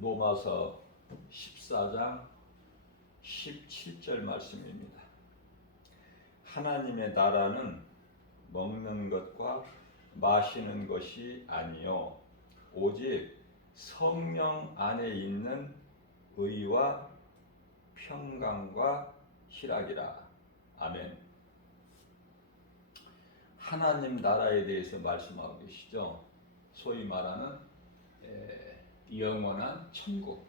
로마서 14장 17절 말씀입니다. 하나님의 나라는 먹는 것과 마시는 것이 아니요 오직 성령 안에 있는 의와 평강과 희락이라. 아멘. 하나님 나라에 대해서 말씀하고 계시죠. 소위 말하는 영원한 천국.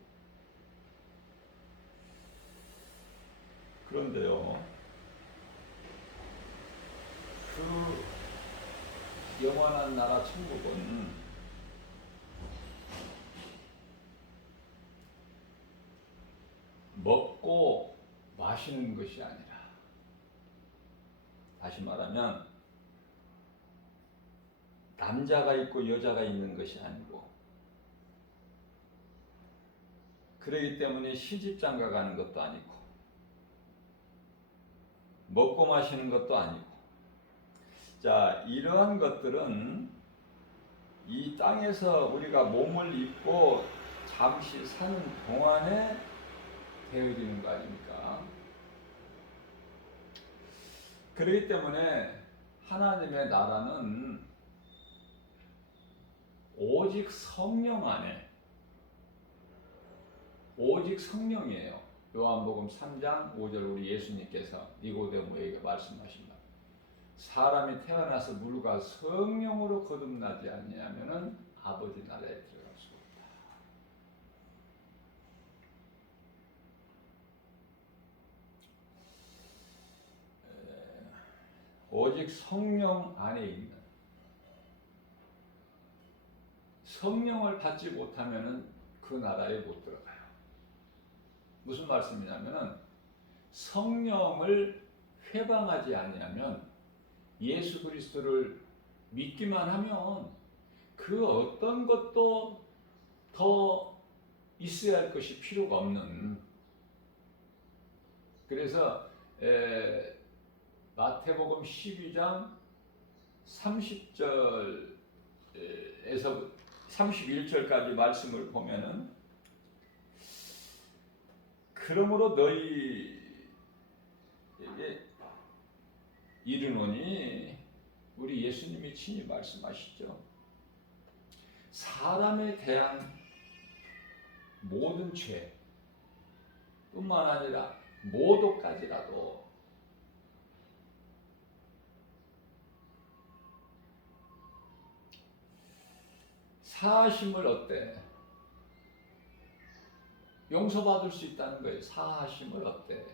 그런데요, 그 영원한 나라 천국은 먹고 마시는 것이 아니라, 다시 말하면 남자가 있고 여자가 있는 것이 아니고, 그렇기 때문에 시집장가 가는 것도 아니고, 먹고 마시는 것도 아니고, 자, 이러한 것들은 이 땅에서 우리가 몸을 입고 잠시 사는 동안에 되어지는 거 아닙니까? 그렇기 때문에 하나님의 나라는 오직 성령 안에, 오직 성령이에요. 요한복음 3장 5절 우리 예수님께서 니고데모에게 말씀하십니다. 사람이 태어나서 물과 성령으로 거듭나지 않냐면은 아버지 나라에 들어갈 수 없다. 오직 성령 안에 있는, 성령을 받지 못하면은 그 나라에 못 들어가요. 무슨 말씀이냐면은 성령을 회방하지 아니하면, 예수 그리스도를 믿기만 하면 그 어떤 것도 더 있어야 할 것이 필요가 없는, 그래서 마태복음 12장 30절에서 31절까지 말씀을 보면은, 그러므로 너희에게 이르노니, 우리 예수님이 친히 말씀하시죠. 사람에 대한 모든 죄 뿐만 아니라 모도까지라도 사하심을 어때? 용서받을 수 있다는 거예요. 사하심을 어때?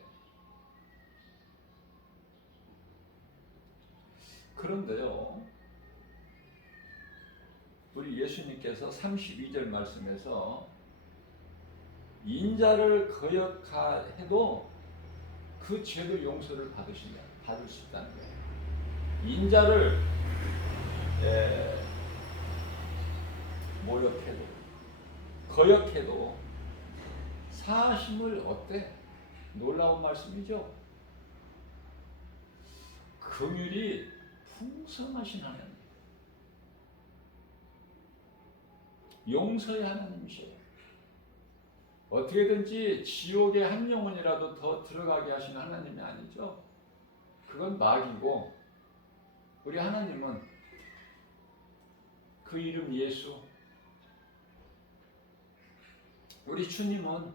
그런데요, 우리 예수님께서 32절 말씀에서 인자를 거역해도 그 죄도 용서를 받을 수 있다는 거예요. 인자를 모욕해도, 거역해도 사하심을 어때? 놀라운 말씀이죠. 긍휼이 풍성하신 하나님, 용서의 하나님이셔요. 어떻게든지 지옥에 한 영혼이라도 더 들어가게 하시는 하나님이 아니죠. 그건 마귀고, 우리 하나님은 그 이름 예수, 우리 주님은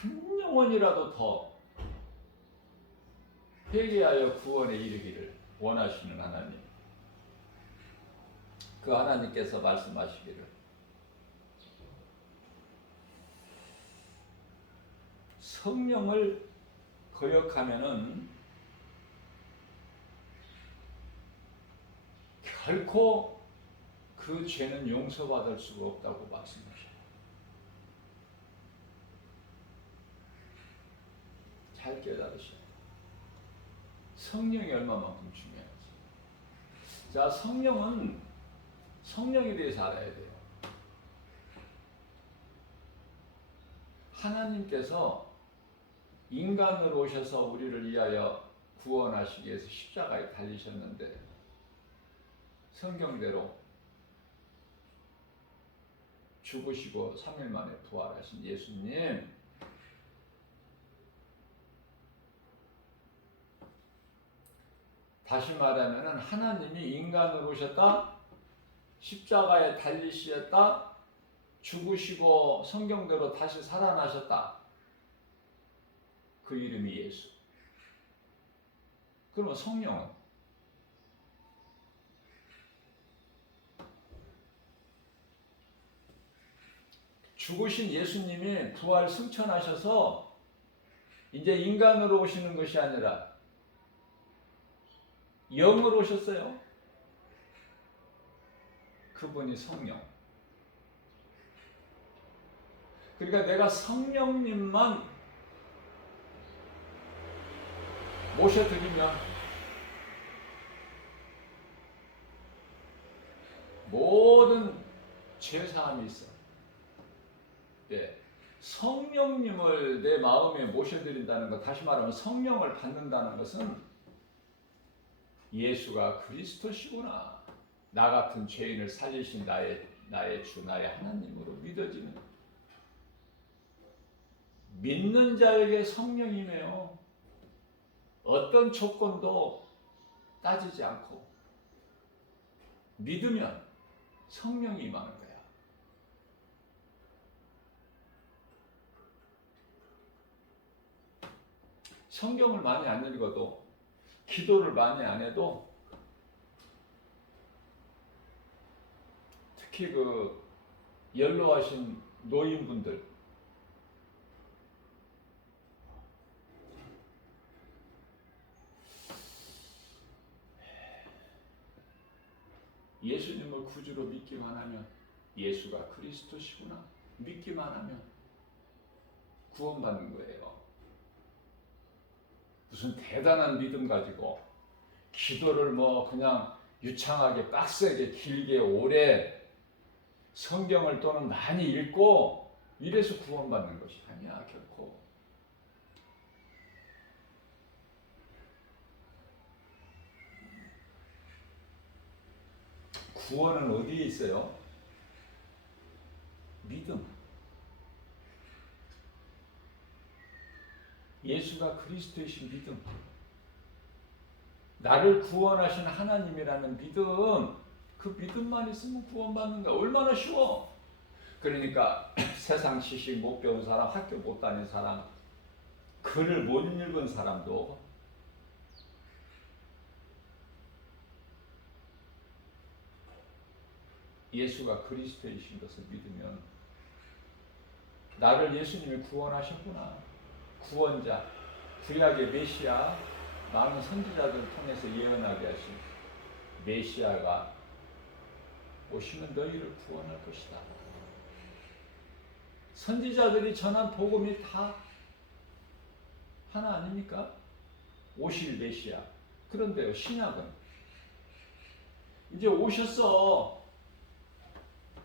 한 영혼이라도 더 회개하여 구원에 이르기를 원하시는 하나님, 그 하나님께서 말씀하시기를 성령을 거역하면은 결코 그 죄는 용서받을 수가 없다고 말씀하셔요. 잘 깨달으셔요. 성령이 얼마만큼 중요한지. 자, 성령에 대해서 알아야 돼요. 하나님께서 인간으로 오셔서 우리를 위하여 구원하시기 위해서 십자가에 달리셨는데, 성경대로 죽으시고 3일 만에 부활하신 예수님, 다시 말하면 하나님이 인간으로 오셨다, 십자가에 달리시었다, 죽으시고 성경대로 다시 살아나셨다. 그 이름이 예수. 그러면 성령은 죽으신 예수님이 부활 승천하셔서 이제 인간으로 오시는 것이 아니라 영으로 오셨어요. 그분이 성령. 그러니까 내가 성령님만 모셔드리면 모든 죄사함이 있어. 네. 성령님을 내 마음에 모셔드린다는 것, 다시 말하면 성령을 받는다는 것은 예수가 그리스도시구나, 나 같은 죄인을 살리신 나의 주, 나의 하나님으로 믿어지는, 믿는 자에게 성령이me요. 어떤 조건도 따지지 않고 믿으면 성령이 임하는 거야. 성경을 많이 안 읽어도, 기도를 많이 안 해도, 특히 그 연로하신 노인분들, 예수님을 구주로 믿기만 하면, 예수가 그리스도시구나 믿기만 하면 구원받는 거예요. 무슨 대단한 믿음 가지고 기도를 뭐 그냥 유창하게 빡세게 길게 오래 성경을 또는 많이 읽고 이래서 구원받는 것이 아니야, 결코. 구원은 어디에 있어요? 믿음. 예수가 그리스도이신 믿음. 나를 구원하신 하나님이라는 믿음. 그 믿음만 있으면 구원받는 거야. 얼마나 쉬워. 그러니까 세상 지식 못 배운 사람, 학교 못 다닌 사람, 글을 못 읽은 사람도 예수가 그리스도이신 것을 믿으면, 나를 예수님이 구원하셨구나, 구원자, 구약의 메시아, 많은 선지자들을 통해서 예언하게 하신 메시아가 오시면 너희를 구원할 것이다. 선지자들이 전한 복음이 다 하나 아닙니까? 오실 메시아. 그런데요, 신약은 이제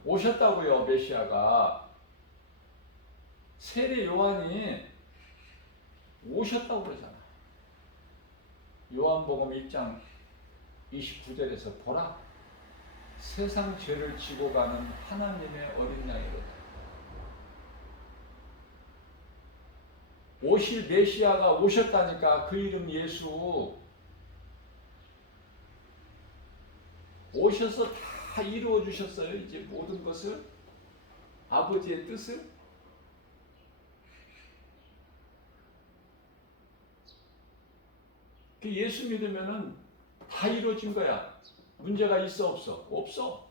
오셨다고요. 메시아가. 세례 요한이 오셨다고 그러잖아. 요한복음 1장 29절에서 보라, 세상 죄를 지고 가는 하나님의 어린 양이로다. 오실 메시아가 오셨다니까. 그 이름 예수. 오셔서 다 이루어 주셨어요. 이제 모든 것을, 아버지의 뜻을. 그 예수 믿으면은 다 이루어진 거야. 문제가 있어 없어? 없어.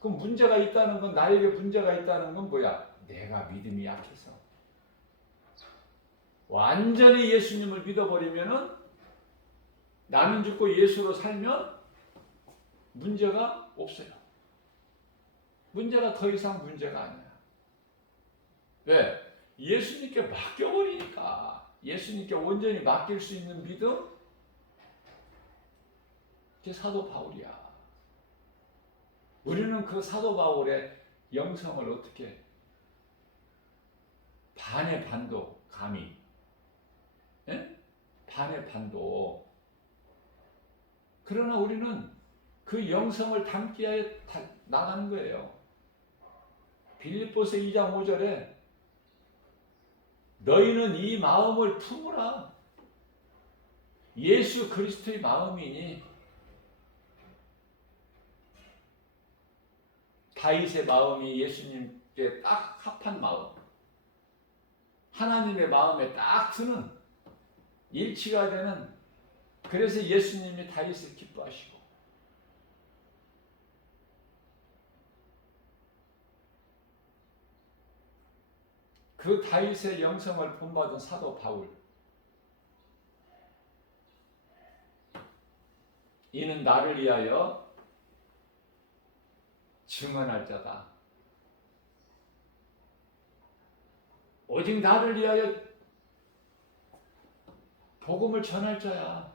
그럼 문제가 있다는 건, 나에게 문제가 있다는 건 뭐야? 내가 믿음이 약해서. 완전히 예수님을 믿어버리면은, 나는 죽고 예수로 살면 문제가 없어요. 문제가 더 이상 문제가 아니야. 왜? 예수님께 맡겨버리니까. 예수님께 온전히 맡길 수 있는 믿음? 그게 사도 바울이야. 우리는 그 사도 바울의 영성을 어떻게, 반의 반도 감히, 예? 반의 반도. 그러나 우리는 그 영성을 담기 위해 나가는 거예요. 빌립보서 2장 5절에 너희는 이 마음을 품으라. 예수 그리스도의 마음이니 다윗의 마음이 예수님께 딱 합한 마음, 하나님의 마음에 딱 드는 일치가 되는, 그래서 예수님이 다윗을 기뻐하시고 그 다윗의 영성을 본받은 사도 바울, 이는 나를 위하여 증언할 자다. 오직 나를 위하여 복음을 전할 자야.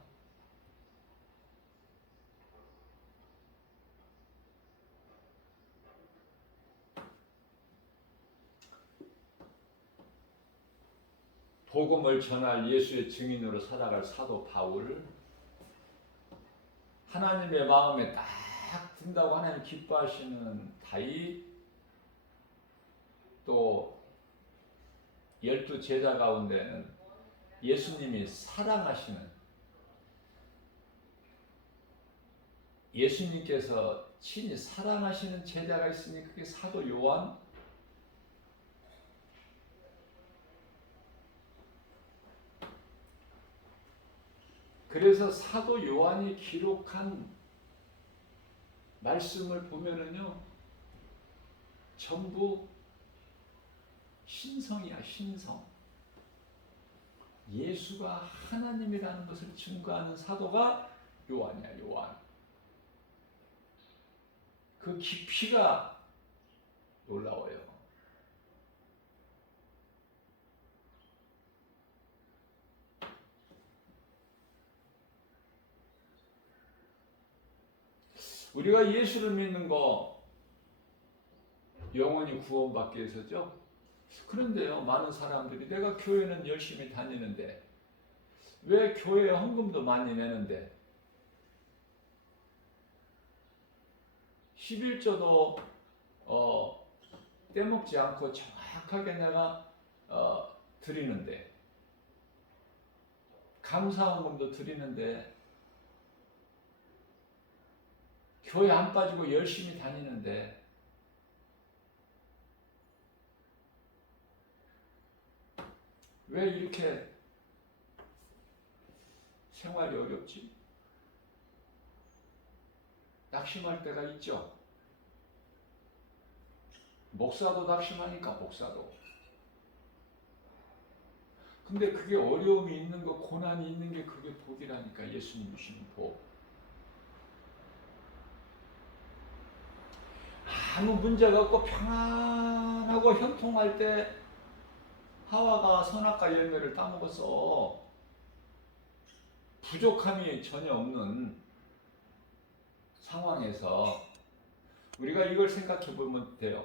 복음을 전할 예수의 증인으로 살아갈 사도 바울, 하나님의 마음에 딱 든다고 하나님 기뻐하시는 다윗, 또 12 제자 가운데는 예수님이 사랑하시는, 예수님께서 친히 사랑하시는 제자가 있으니 그게 사도 요한. 그래서 사도 요한이 기록한 말씀을 보면은요, 전부 신성이야, 신성. 예수가 하나님이라는 것을 증거하는 사도가 요한이야, 요한. 그 깊이가 놀라워요. 우리가 예수를 믿는 거 영원히 구원받기 위해서죠. 그런데요, 많은 사람들이 내가 교회는 열심히 다니는데, 왜 교회에 헌금도 많이 내는데 11조도 떼먹지 않고 정확하게 내가 드리는데, 감사헌금도 드리는데, 교회 안 빠지고 열심히 다니는데, 왜 이렇게 생활이 어렵지? 낙심할 때가 있죠. 목사도 낙심하니까, 목사도. 근데 그게 어려움이 있는 거, 고난이 있는 게 그게 복이라니까, 예수님 주시는 복. 아무 문제가 없고 평안하고 형통할 때 하와가 선악과 열매를 따먹어서 부족함이 전혀 없는 상황에서 우리가 이걸 생각해 보면 돼요.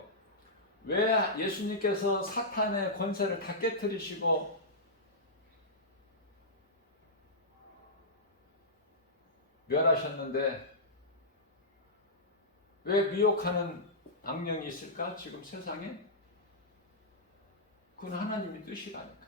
왜 예수님께서 사탄의 권세를 다 깨뜨리시고 멸하셨는데 왜 미혹하는 악령이 있을까? 지금 세상에? 그건 하나님의 뜻이라니까.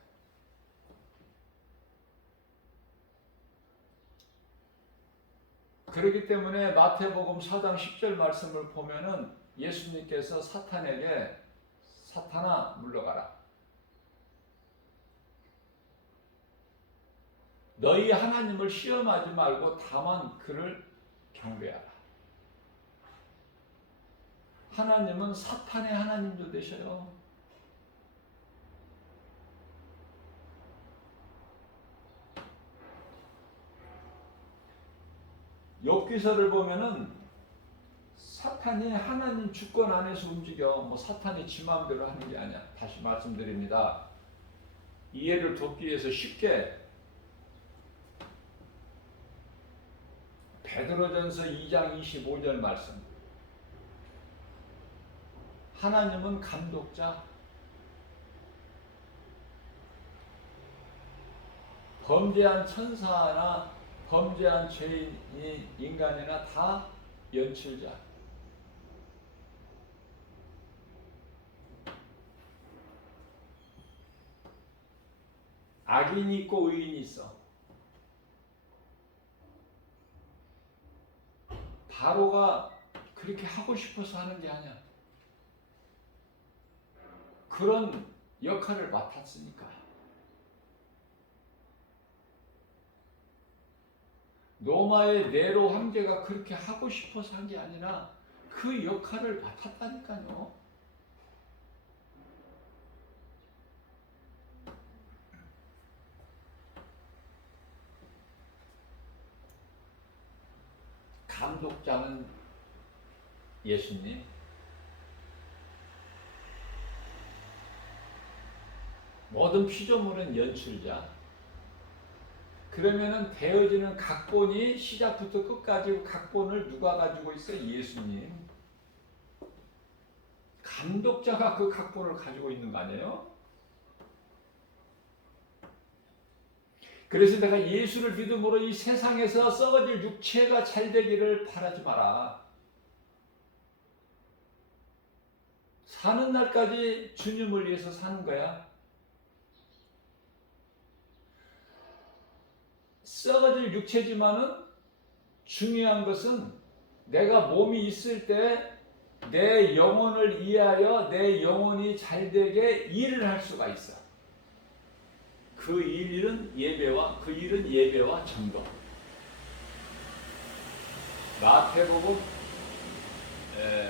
그렇기 때문에 마태복음 4장 10절 말씀을 보면은 예수님께서 사탄에게 사탄아 물러가라. 너희 하나님을 시험하지 말고 다만 그를 경배하라. 하나님은 사탄의 하나님도 되셔요. 욥기서를 보면은 사탄이 하나님 주권 안에서 움직여. 뭐 사탄이 지 마음대로 하는 게 아니야. 다시 말씀드립니다. 이해를 돕기 위해서 쉽게 베드로전서 2장 25절 말씀. 하나님은 감독자, 범죄한 천사나 범죄한 죄인이 인간이나 다 연출자. 악인이 있고 의인이 있어. 바로가 그렇게 하고 싶어서 하는 게 아니야. 그런 역할을 맡았으니까. 로마의 네로 황제가 그렇게 하고 싶어서 한 게 아니라 그 역할을 맡았다니까요. 감독자는 예수님, 모든 피조물은 연출자. 그러면은 되어지는 각본이 시작부터 끝까지 각본을 누가 가지고 있어요? 예수님. 감독자가 그 각본을 가지고 있는 거 아니에요? 그래서 내가 예수를 믿음으로 이 세상에서 썩어질 육체가 잘 되기를 바라지 마라. 사는 날까지 주님을 위해서 사는 거야. 썩어질 육체지만은 중요한 것은 내가 몸이 있을 때 내 영혼을 이해하여 내 영혼이 잘 되게 일을 할 수가 있어. 그 일은 예배와 전도.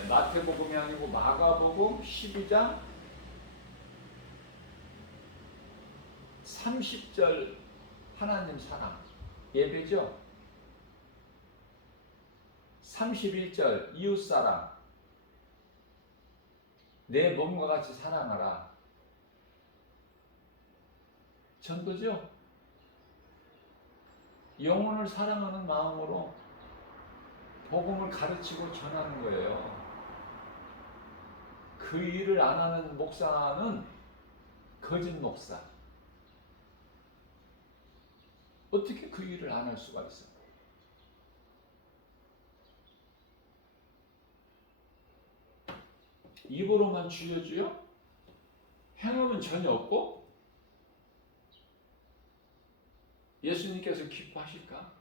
마태복음이 아니고 마가복음 12장 30절 하나님 사랑 예배죠. 31절 이웃사랑 내 몸과 같이 사랑하라. 전도죠. 영혼을 사랑하는 마음으로 복음을 가르치고 전하는 거예요. 그 일을 안 하는 목사는 거짓 목사. 어떻게 그 일을 안 할 수가 있어? 입으로만 주여 행함은 전혀 없고 예수님께서 기뻐하실까?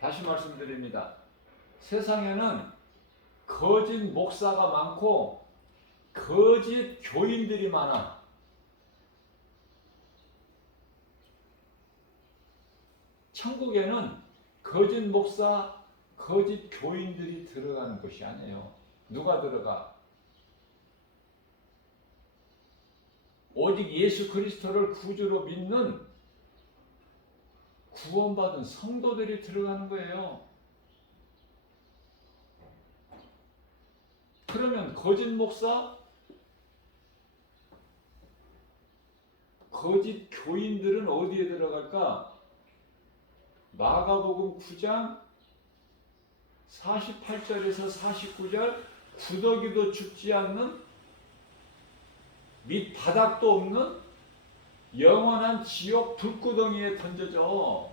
다시 말씀드립니다. 세상에는 거짓 목사가 많고 거짓 교인들이 많아. 천국에는 거짓 목사, 거짓 교인들이 들어가는 것이 아니에요. 누가 들어가? 오직 예수 그리스도를 구주로 믿는 구원받은 성도들이 들어가는 거예요. 그러면 거짓 목사, 거짓 교인들은 어디에 들어갈까? 마가복음 9장 48절에서 49절 구더기도 죽지 않는 밑 바닥도 없는 영원한 지옥 불구덩이에 던져져.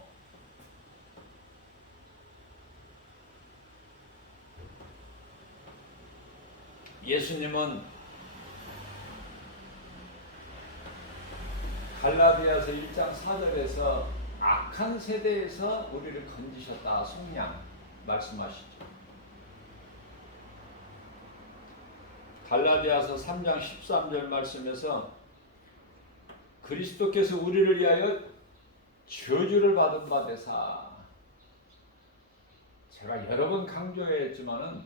예수님은 갈라디아서 1장 4절에서 악한 세대에서 우리를 건지셨다. 속량 말씀하시죠. 갈라디아서 3장 13절 말씀에서 그리스도께서 우리를 위하여 저주를 받은 바 되사. 제가 여러 번 강조했지만은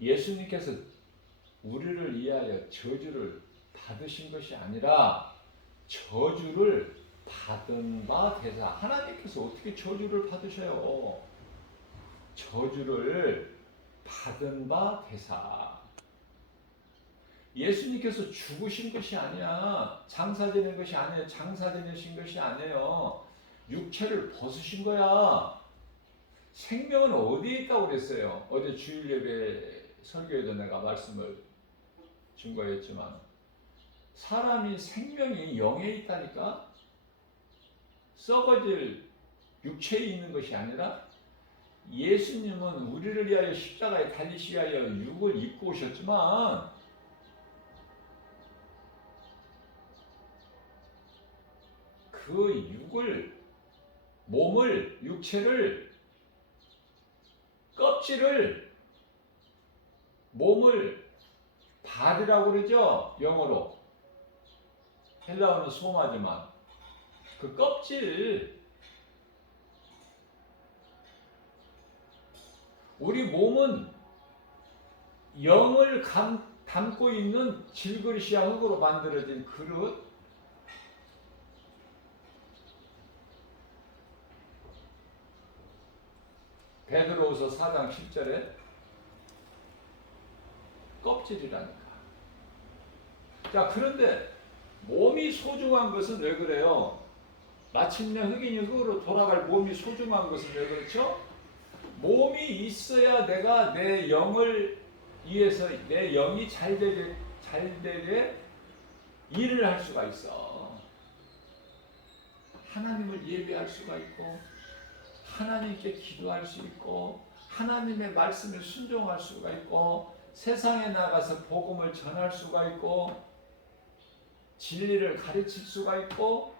예수님께서 우리를 위하여 저주를 받으신 것이 아니라 저주를 받은 바 되사. 하나님께서 어떻게 저주를 받으셔요? 저주를 받은 바 되사. 예수님께서 죽으신 것이 아니야. 장사 지낸 것이 아니에요. 장사 지내신 것이 아니에요. 육체를 벗으신 거야. 생명은 어디에 있다고 그랬어요? 어제 주일 예배 설교에도 내가 말씀을 준 거였지만 사람이 생명이 영에 있다니까? 썩어질 육체에 있는 것이 아니라 예수님은 우리를 위하여 십자가에 달리시기 위하여 육을 입고 오셨지만 그 몸을, 육체를, 껍질을, 몸을 발이라고 그러죠. 영어로. 헬라어는 소마지만 그 껍질, 우리 몸은 영을 담고 있는 질그릇이야 흙으로 만들어진 그릇. 베드로후서 4장 10절에 껍질이라니까. 자, 그런데 몸이 소중한 것은 왜 그래요? 마침내 흑인이 흙으로 돌아갈 몸이 소중한 것은 왜 그렇죠? 몸이 있어야 내가 내 영을 위해서 내 영이 잘 되게 일을 할 수가 있어. 하나님을 예배할 수가 있고, 하나님께 기도할 수 있고, 하나님의 말씀에 순종할 수가 있고, 세상에 나가서 복음을 전할 수가 있고, 진리를 가르칠 수가 있고,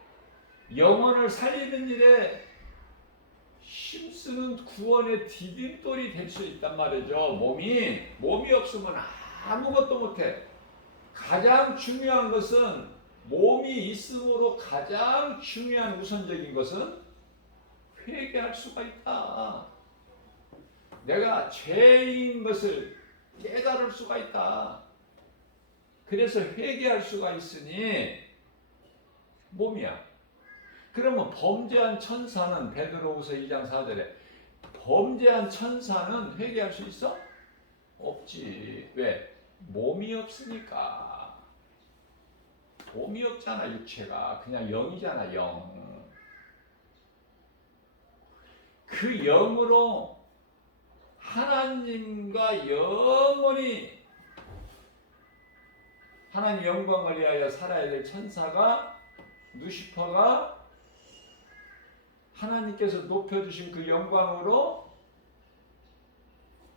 영혼을 살리는 일에 힘쓰는 구원의 디딤돌이 될 수 있단 말이죠. 몸이 없으면 아무것도 못해. 가장 중요한 것은, 몸이 있으므로 가장 중요한 우선적인 것은 회개할 수가 있다. 내가 죄인 것을 깨달을 수가 있다. 그래서 회개할 수가 있으니 몸이야. 그러면 범죄한 천사는, 베드로후서 2장 4절에 범죄한 천사는 회개할 수 있어? 없지. 왜? 몸이 없으니까. 몸이 없잖아. 육체가 그냥 영이잖아. 영. 그 영으로 하나님과 영원히 하나님 영광을 위하여 살아야 될 천사가, 루시퍼가 하나님께서 높여주신 그 영광으로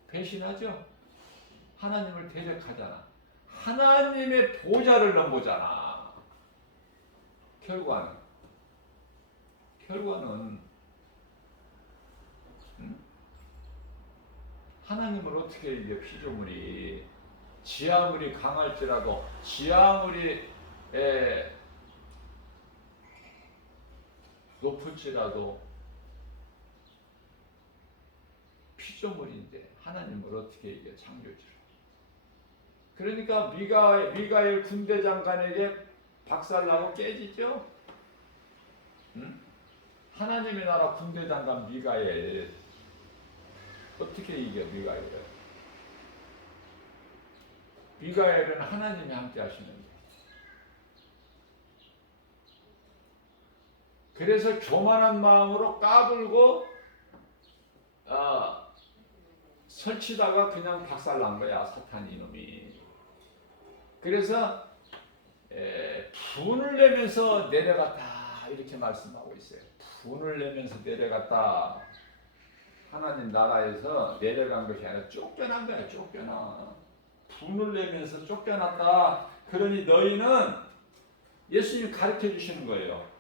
배신하죠. 하나님을 대적하잖아. 하나님의 보좌를 넘보잖아. 결과는 하나님을 어떻게 이겨? 피조물이 지 아무리 강할지라도, 지 아무리 높을지라도 피조물인데 하나님을 어떻게 이겨? 창조주를. 그러니까 미가엘 군대 장관에게 박살나고 깨지죠. 응? 하나님의 나라 군대 장관 미가엘 어떻게 이겨? 미가엘은 하나님이 함께 하시는데. 그래서 교만한 마음으로 까불고 설치다가 그냥 박살난 거야, 사탄 이놈이. 그래서 분을 내면서 내려갔다 이렇게 말씀하고 있어요. 분을 내면서 내려갔다. 하나님 나라에서 내려간 것이 아니라 쫓겨난 거야. 쫓겨나. 분을 내면서 쫓겨났다. 그러니 너희는, 예수님이 가르쳐 주시는 거예요.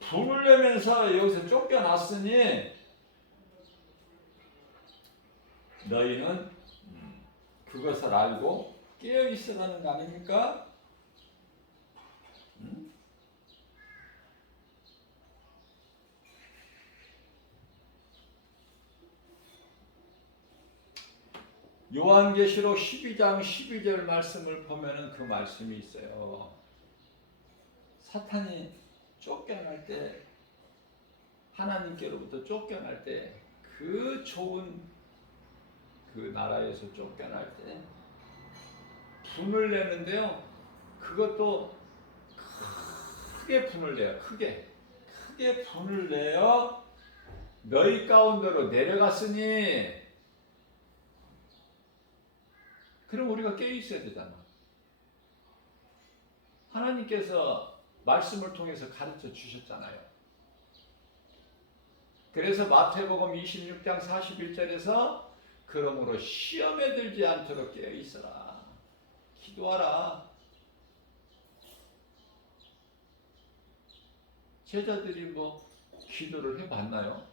분을 내면서 여기서 쫓겨났으니 너희는 그것을 알고 깨어 있어가는 거 아닙니까? 요한계시록 12장 12절 말씀을 보면은 그 말씀이 있어요. 사탄이 쫓겨날 때, 하나님께로부터 쫓겨날 때, 그 좋은 그 나라에서 쫓겨날 때 분을 내는데요. 그것도 크게 분을 내요. 크게 분을 내어 너희 가운데로 내려갔으니. 그럼 우리가 깨어 있어야 되잖아. 하나님께서 말씀을 통해서 가르쳐 주셨잖아요. 그래서 마태복음 26장 41절에서 그러므로 시험에 들지 않도록 깨어 있어라. 기도하라. 제자들이 뭐 기도를 해봤나요?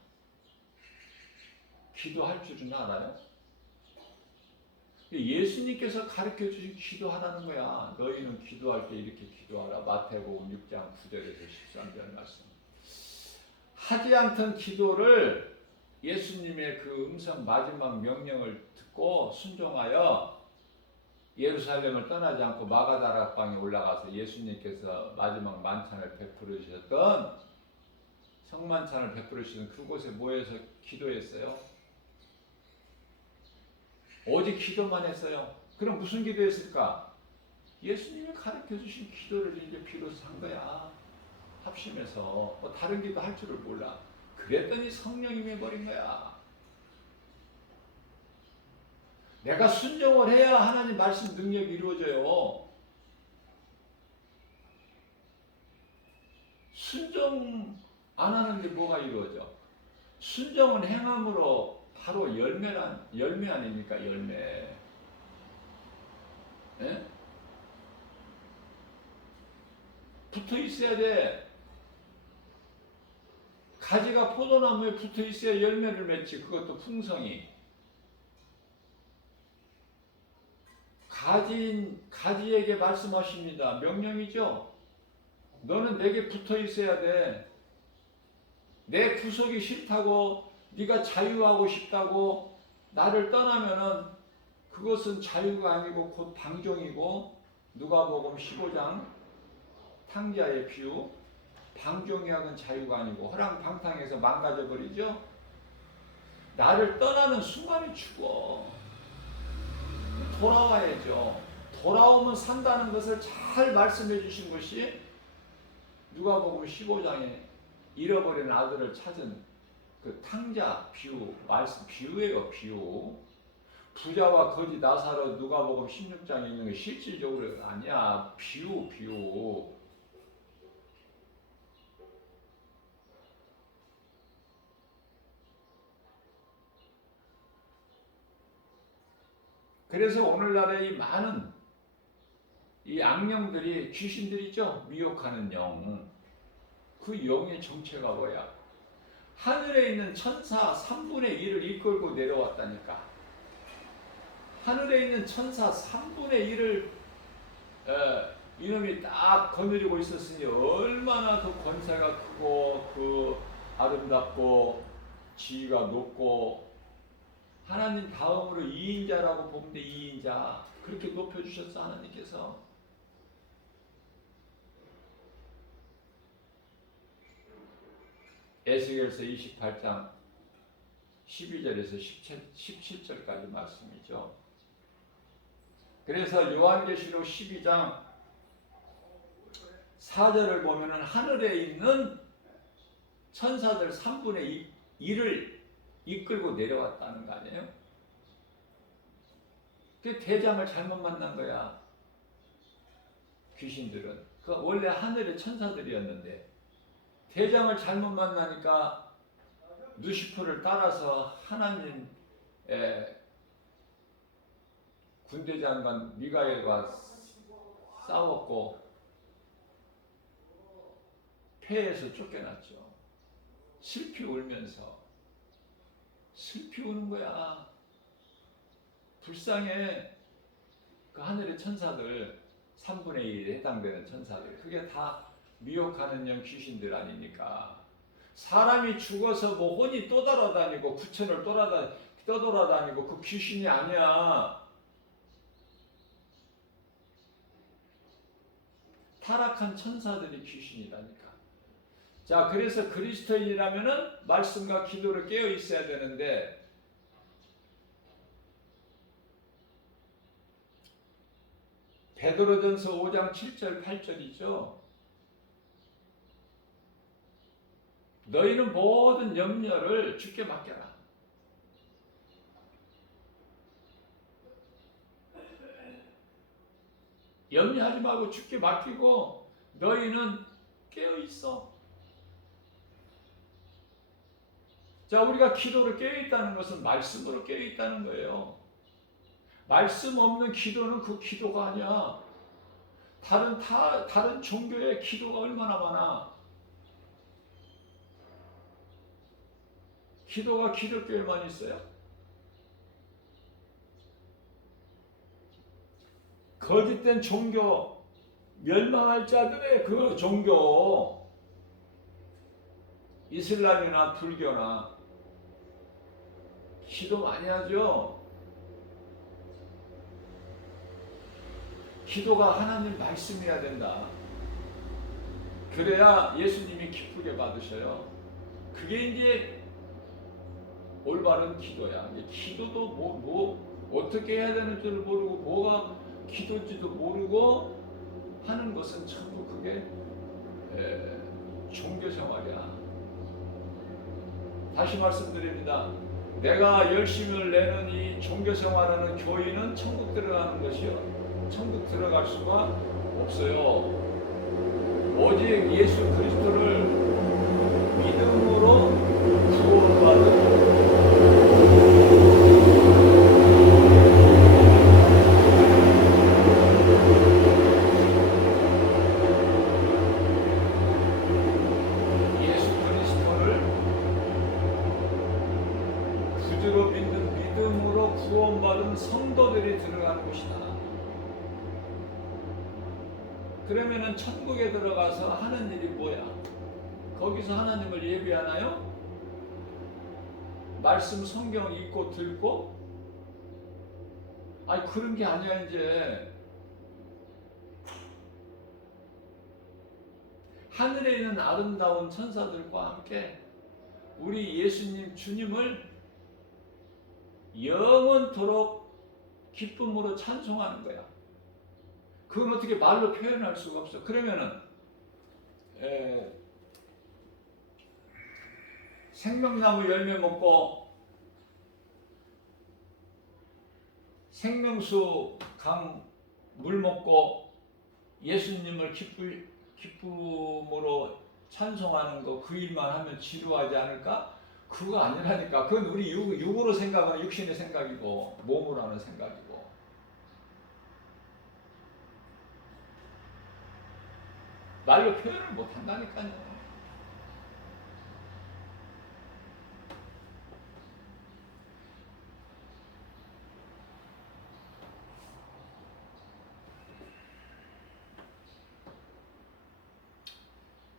기도할 줄은 알아요? 예수님께서 가르쳐 주신 기도하라는 거야. 너희는 기도할 때 이렇게 기도하라. 마태복음 6장 9절에서 13절 말씀. 하지 않던 기도를 예수님의 그 음성 마지막 명령을 듣고 순종하여 예루살렘을 떠나지 않고 마가다락방에 올라가서 예수님께서 마지막 만찬을 베풀어 주셨던 성만찬을 베풀어 주신 그곳에 모여서 기도했어요. 오직 기도만 했어요. 그럼 무슨 기도했을까? 예수님이 가르쳐 주신 기도를 이제 비로소 한 거야. 합심해서 뭐 다른 기도 할 줄을 몰라. 그랬더니 성령이 임해버린 거야. 내가 순종을 해야 하나님 말씀 능력이 이루어져요. 순종 안 하는데 뭐가 이루어져? 순종은 행함으로 바로 열매 아닙니까? 열매. 예? 붙어 있어야 돼. 가지가 포도나무에 붙어 있어야 열매를 맺지. 그것도 풍성이. 가지에게 말씀하십니다. 명령이죠. 너는 내게 붙어 있어야 돼. 내 구속이 싫다고 네가 자유하고 싶다고 나를 떠나면은 그것은 자유가 아니고 곧 방종이고 누가복음 15장 탕자의 비유 방종이학은 자유가 아니고 허랑방탕해서 망가져버리죠. 나를 떠나는 순간에 죽어. 돌아와야죠. 돌아오면 산다는 것을 잘 말씀해 주신 것이 누가복음 15장에 잃어버린 아들을 찾은 그 탕자 비유, 말씀 비유예요, 비유. 부자와 거지 나사로 누가복음 16장에 있는 게 실질적으로 아니야. 비유. 그래서 오늘날의 이 많은 이 악령들이 귀신들이죠. 미혹하는 영. 그 영의 정체가 뭐야? 하늘에 있는 천사 3분의 1을 이끌고 내려왔다니까. 하늘에 있는 천사 3분의 1을 이놈이 딱 거느리고 있었으니 얼마나 그 권세가 크고 그 아름답고 지위가 높고 하나님 다음으로 2인자라고 보면 돼. 2인자 그렇게 높여주셨어 하나님께서. 에스겔서 28장 12절에서 17절까지 말씀이죠. 그래서 요한계시록 12장 4절을 보면은 하늘에 있는 천사들 3분의 1을 이끌고 내려왔다는 거 아니에요? 그 대장을 잘못 만난 거야. 귀신들은. 그 원래 하늘의 천사들이었는데 대장을 잘못 만나니까 누시프를 따라서 하나님의 군대장관 미가엘과 싸웠고 패해서 쫓겨났죠. 슬피 울면서 슬피 우는 거야. 불쌍해. 그 하늘의 천사들 3분의 1에 해당되는 천사들 그게 다 미혹하는 영 귀신들 아닙니까? 사람이 죽어서 뭐 혼이 또 돌아다니고 구천을 떠돌아다니고 그 귀신이 아니야. 타락한 천사들이 귀신이라니까. 자, 그래서 그리스도인이라면은 말씀과 기도를 깨어 있어야 되는데 베드로전서 5장 7절 8절이죠. 너희는 모든 염려를 주께 맡겨라. 염려하지 말고 주께 맡기고 너희는 깨어 있어. 자, 우리가 기도를 깨어 있다는 것은 말씀으로 깨어 있다는 거예요. 말씀 없는 기도는 그 기도가 아니야. 다른 종교의 기도가 얼마나 많아. 기도가 기독교에만 있어요? 거짓된 종교, 멸망할 자들의 그 종교, 이슬람이나 불교나 기도 많이 하죠. 기도가 하나님 말씀이어야 된다. 그래야 예수님이 기쁘게 받으셔요. 그게 이제 올바른 기도야. 기도도 어떻게 해야 되는 줄 모르고 뭐가 기도인지도 모르고 하는 것은 전부 그게 종교 생활이야. 다시 말씀드립니다. 내가 열심을 내는 이 종교 생활하는 교인은 천국 들어가는 것이요, 천국 들어갈 수가 없어요. 오직 예수 그리스도를 믿음으로 구원받은 구원받은 성도들이 들어가는 곳이다. 그러면은 천국에 들어가서 하는 일이 뭐야? 거기서 하나님을 예배하나요? 말씀 성경 읽고 듣고? 아니 그런 게 아니야. 이제 하늘에 있는 아름다운 천사들과 함께 우리 예수님 주님을 영원토록 기쁨으로 찬송하는 거야. 그건 어떻게 말로 표현할 수가 없어. 그러면은 생명나무 열매 먹고 생명수 강 물 먹고 예수님을 기쁨으로 찬송하는 거, 그 일만 하면 지루하지 않을까? 그거 아니라니까. 그건 우리 육으로 생각하는 육신의 생각이고 몸으로 하는 생각이고. 말로 표현을 못 한다니까요.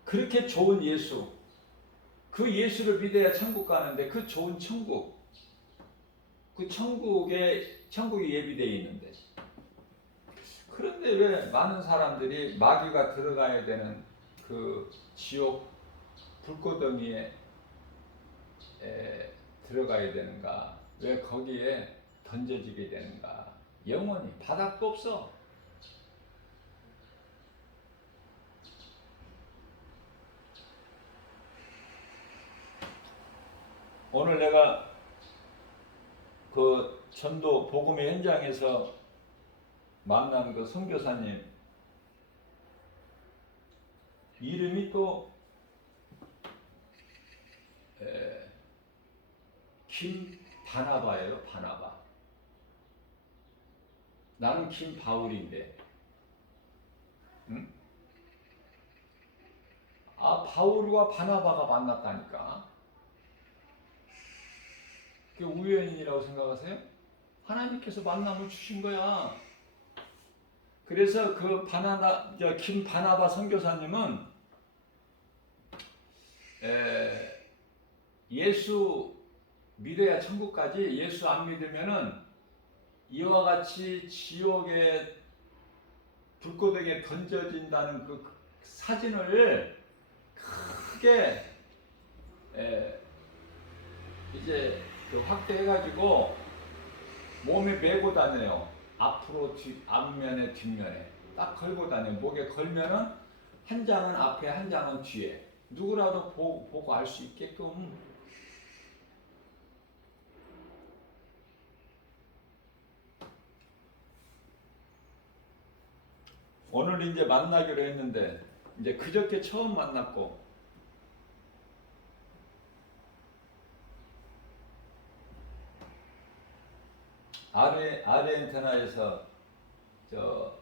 그렇게 좋은 예수, 그 예수를 믿어야 천국 가는데, 그 좋은 천국, 그 천국이 예비되어 있는데, 그런데 왜 많은 사람들이 마귀가 들어가야 되는 그 지옥 불꽃덩이에 들어가야 되는가? 왜 거기에 던져지게 되는가? 영원히 바닥도 없어. 오늘 내가 그 전도 복음의 현장에서 만난 그 선교사님 이름이 또 김바나바예요. 바나바. 나는 김바울인데, 응? 아, 바울과 바나바가 만났다니까. 그게 우연이라고 생각하세요? 하나님께서 만남을 주신 거야. 그래서 그 김바나바 선교사님은 예수 믿어야 천국까지, 예수 안 믿으면은 이와 같이 지옥의 불꽃에게 던져진다는 그 사진을 크게 이제 그 확대해가지고 몸에 메고 다녀요. 앞으로 앞면에 뒷면에 딱 걸고 다녀요. 목에 걸면은 한 장은 앞에 한 장은 뒤에, 누구라도 보고 알 수 있게끔. 오늘 이제 만나기로 했는데 이제 그저께 처음 만났고, 아르헨티나에서 그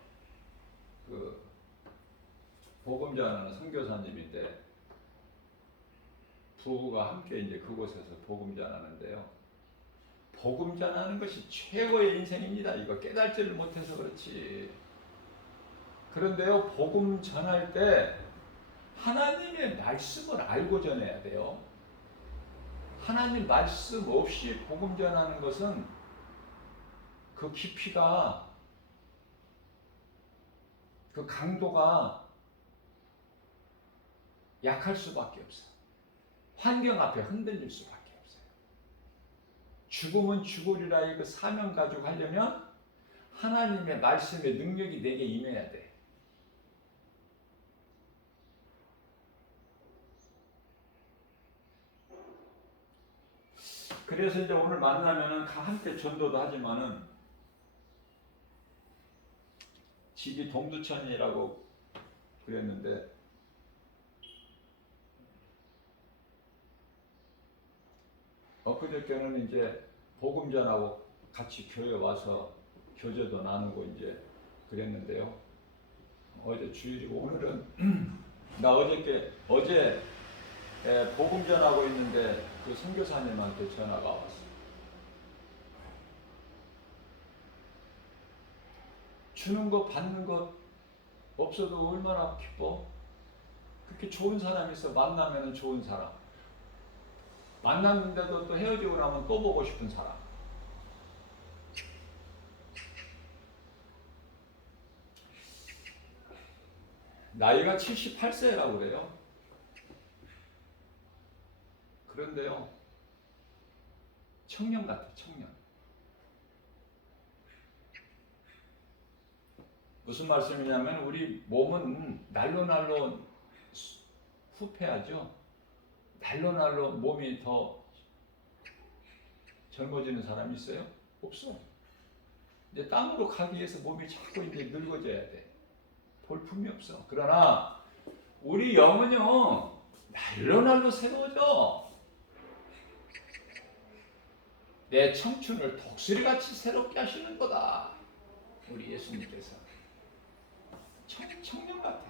복음 전하는 선교사님인데 부부가 함께 이제 그곳에서 복음 전하는데요. 복음 전하는 것이 최고의 인생입니다. 이거 깨달지를 못해서 그렇지. 그런데요, 복음 전할 때 하나님의 말씀을 알고 전해야 돼요. 하나님 말씀 없이 복음 전하는 것은 그 깊이가, 그 강도가 약할 수밖에 없어요. 환경 앞에 흔들릴 수밖에 없어요. 죽으면 죽으리라의 그 사명 가지고 하려면 하나님의 말씀의 능력이 내게 임해야 돼. 그래서 이제 오늘 만나면은 함께 전도도 하지만은 집이 동두천이라고 그랬는데 엊그저께는 이제 복음 전하고 같이 교회 와서 교제도 나누고 이제 그랬는데요. 어제 주일이고 오늘은 나 어제 복음 전하고 있는데 그 선교사님한테 전화가 왔어요. 주는 거 받는 것 없어도 얼마나 기뻐? 그렇게 좋은 사람이 있어. 만나면 좋은 사람. 만났는데도 또 헤어지고 나면 또 보고 싶은 사람. 나이가 78세라고 그래요. 그런데요, 청년 같아, 청년. 무슨 말씀이냐면 우리 몸은 날로 후패하죠. 날로 몸이 더 젊어지는 사람이 있어요? 없어요. 이제 땅으로 가기 위해서 몸이 자꾸 이제 늙어져야 돼. 볼품이 없어. 그러나 우리 영은요, 날로 새로워져. 내 청춘을 독수리같이 새롭게 하시는 거다. 우리 예수님께서. 청년 같아.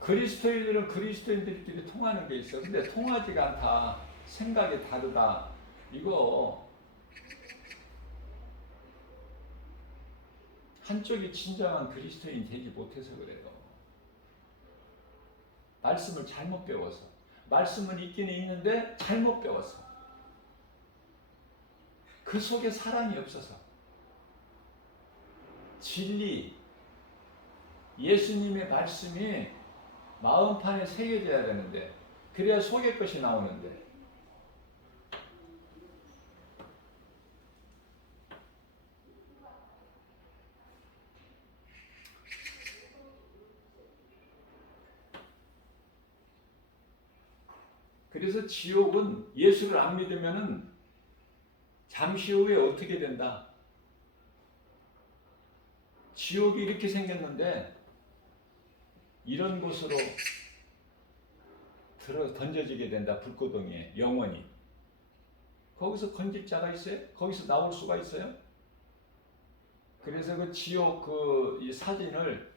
그리스도인들은 그리스도인들끼리 통하는 게 있어. 근데 통하지가 않다. 생각이 다르다. 이거 한쪽이 진정한 그리스도인이 되지 못해서 그래요. 말씀을 잘못 배워서. 말씀은 있기는 있는데 잘못 배워서. 그 속에 사랑이 없어서. 진리, 예수님의 말씀이 마음판에 새겨져야 되는데 그래야 속의 것이 나오는데 그래서 지옥은 예수를 안 믿으면은 잠시 후에 어떻게 된다. 지옥이 이렇게 생겼는데 이런 곳으로 던져지게 된다. 불구덩이에 영원히. 거기서 건질 자가 있어요? 거기서 나올 수가 있어요? 그래서 그 지옥 이 사진을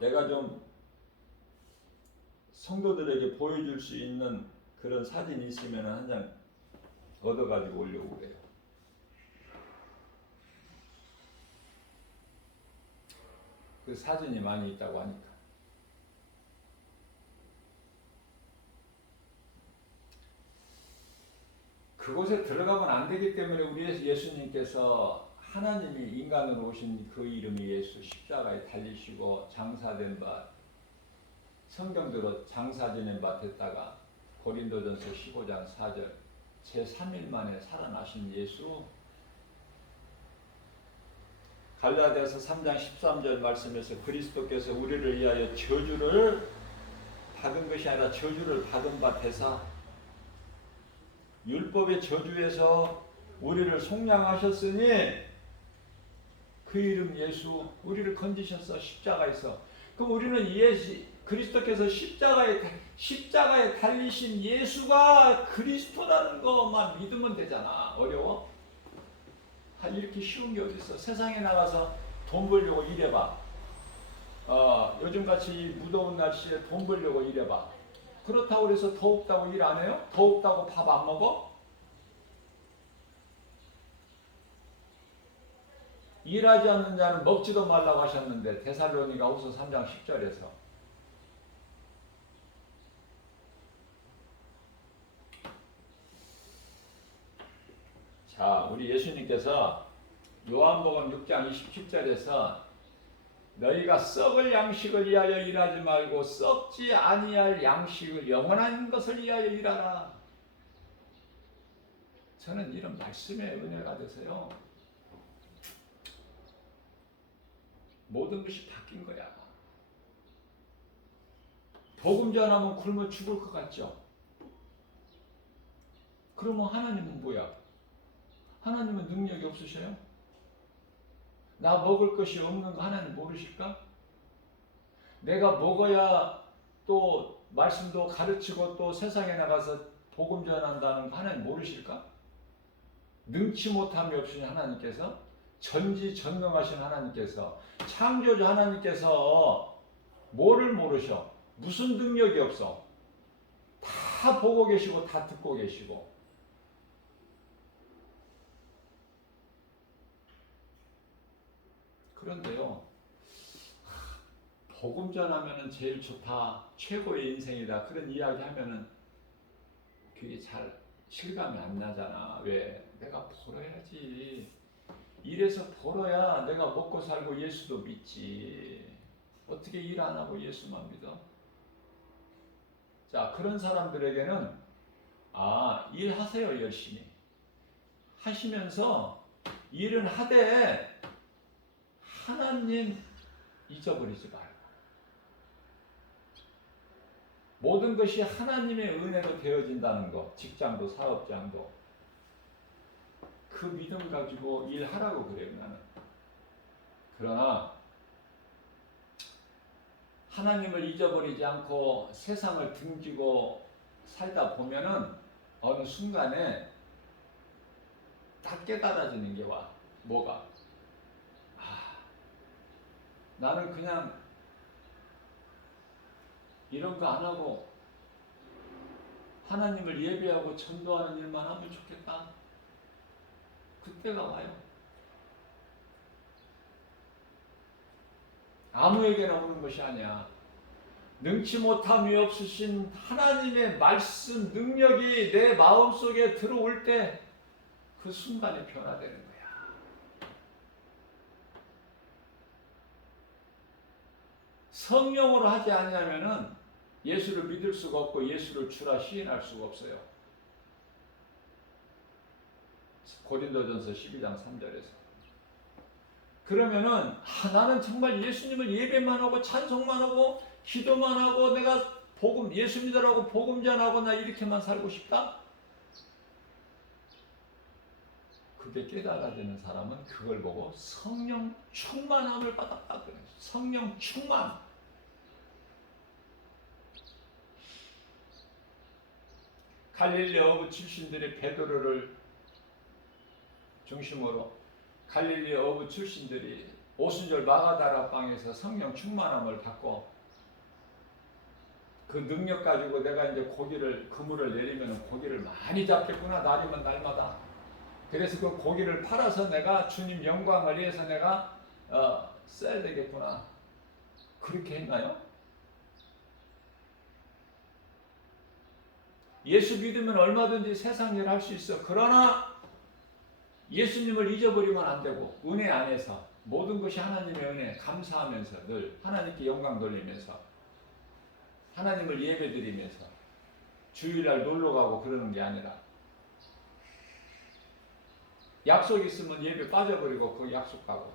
내가 좀 성도들에게 보여줄 수 있는 그런 사진이 있으면 한 장 얻어가지고 오려고 그래요. 그 사진이 많이 있다고 하니까. 그곳에 들어가면 안 되기 때문에 우리 예수님께서 하나님이 인간으로 오신 그 이름이 예수, 십자가에 달리시고 장사된 바, 성경대로 장사 지낸 바 됐다가 고린도전서 15장 4절 제3일 만에 살아나신 예수, 갈라디아서 3장 13절 말씀에서 그리스도께서 우리를 위하여 저주를 받은 것이 아니라 저주를 받은 바 되사 율법의 저주에서 우리를 속량하셨으니 그 이름 예수, 우리를 건지셨어. 십자가에서. 그럼 우리는 그리스도께서 십자가에 달리신 예수가 그리스도라는 것만 믿으면 되잖아. 어려워? 이렇게 쉬운 게 어디 있어? 세상에 나가서 돈 벌려고 일해봐. 요즘같이 이 무더운 날씨에 돈 벌려고 일해봐. 그렇다고 해서 더웁다고 일 안 해요? 더웁다고 밥 안 먹어? 일하지 않는 자는 먹지도 말라고 하셨는데 데살로니가 후서 3장 10절에서 자, 우리 예수님께서 요한복음 6장 27절에서 너희가 썩을 양식을 위하여 일하지 말고 썩지 아니할 양식을 영원한 것을 위하여 일하라. 저는 이런 말씀에 은혜가 돼서요. 모든 것이 바뀐 거야. 복음 전하면 굶어 죽을 것 같죠? 그러면 하나님은 뭐야? 하나님은 능력이 없으셔요? 나 먹을 것이 없는 거 하나님 모르실까? 내가 먹어야 또 말씀도 가르치고 또 세상에 나가서 복음 전한다는 거 하나님 모르실까? 능치 못함이 없으신 하나님께서, 전지전능하신 하나님께서, 창조주 하나님께서 뭐를 모르셔? 무슨 능력이 없어? 다 보고 계시고 다 듣고 계시고. 그런데요, 복음 전하면은 제일 좋다, 최고의 인생이다, 그런 이야기 하면은 그게 잘 실감이 안 나잖아. 왜? 내가 벌어야지. 일해서 벌어야 내가 먹고 살고 예수도 믿지. 어떻게 일 안 하고 예수만 믿어? 자, 그런 사람들에게는 일하세요. 열심히 하시면서 일은 하되 하나님 잊어버리지 말고, 모든 것이 하나님의 은혜로 되어진다는 거, 직장도 사업장도 그 믿음 가지고 일하라고 그래요. 나는. 그러나 하나님을 잊어버리지 않고 세상을 등지고 살다 보면은 어느 순간에 딱 깨달아지는 게 와. 뭐가? 나는 그냥 이런 거 안 하고 하나님을 예배하고 전도하는 일만 하면 좋겠다. 그때가 와요. 아무에게나 오는 것이 아니야. 능치 못함이 없으신 하나님의 말씀 능력이 내 마음속에 들어올 때 그 순간에 변화되는 거야. 성령으로 하지 않으면은 예수를 믿을 수가 없고 예수를 주라 시인할 수가 없어요. 고린도전서 12장 3절에서. 그러면은 나는 정말 예수님을 예배만 하고 찬송만 하고 기도만 하고 내가 복음 예수 믿으라고 복음 전하고 나 이렇게만 살고 싶다? 그게 깨달아지는 사람은 그걸 보고 성령 충만함을 받았다 그래. 성령 충만. 갈릴리 어부 출신들이 베드로를 중심으로 갈릴리 어부 출신들이 오순절 마가다라 방에서 성령 충만함을 받고 그 능력 가지고 내가 이제 고기를 그물을 내리면 고기를 많이 잡겠구나. 날이면 날마다. 그래서 그 고기를 팔아서 내가 주님 영광을 위해서 내가 써야 되겠구나. 그렇게 했나요? 예수 믿으면 얼마든지 세상 일 할 수 있어. 그러나 예수님을 잊어버리면 안 되고 은혜 안에서 모든 것이 하나님의 은혜 감사하면서 늘 하나님께 영광 돌리면서 하나님을 예배드리면서 주일날 놀러가고 그러는 게 아니라 약속 있으면 예배 빠져버리고 그 약속 가고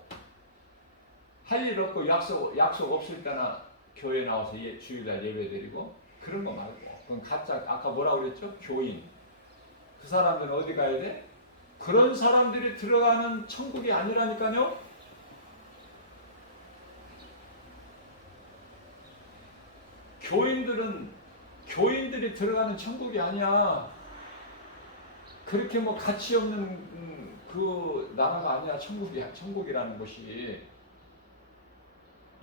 할 일 없고 약속 없을 때나 교회 나와서 주일날 예배드리고 그런 거 말고 그건 가짜. 아까 뭐라고 그랬죠? 교인. 그 사람들은 어디 가야 돼? 그런 사람들이 들어가는 천국이 아니라니까요. 교인들이 들어가는 천국이 아니야. 그렇게 뭐 가치 없는 그 그 나라가 아니야. 천국이야. 천국이라는 것이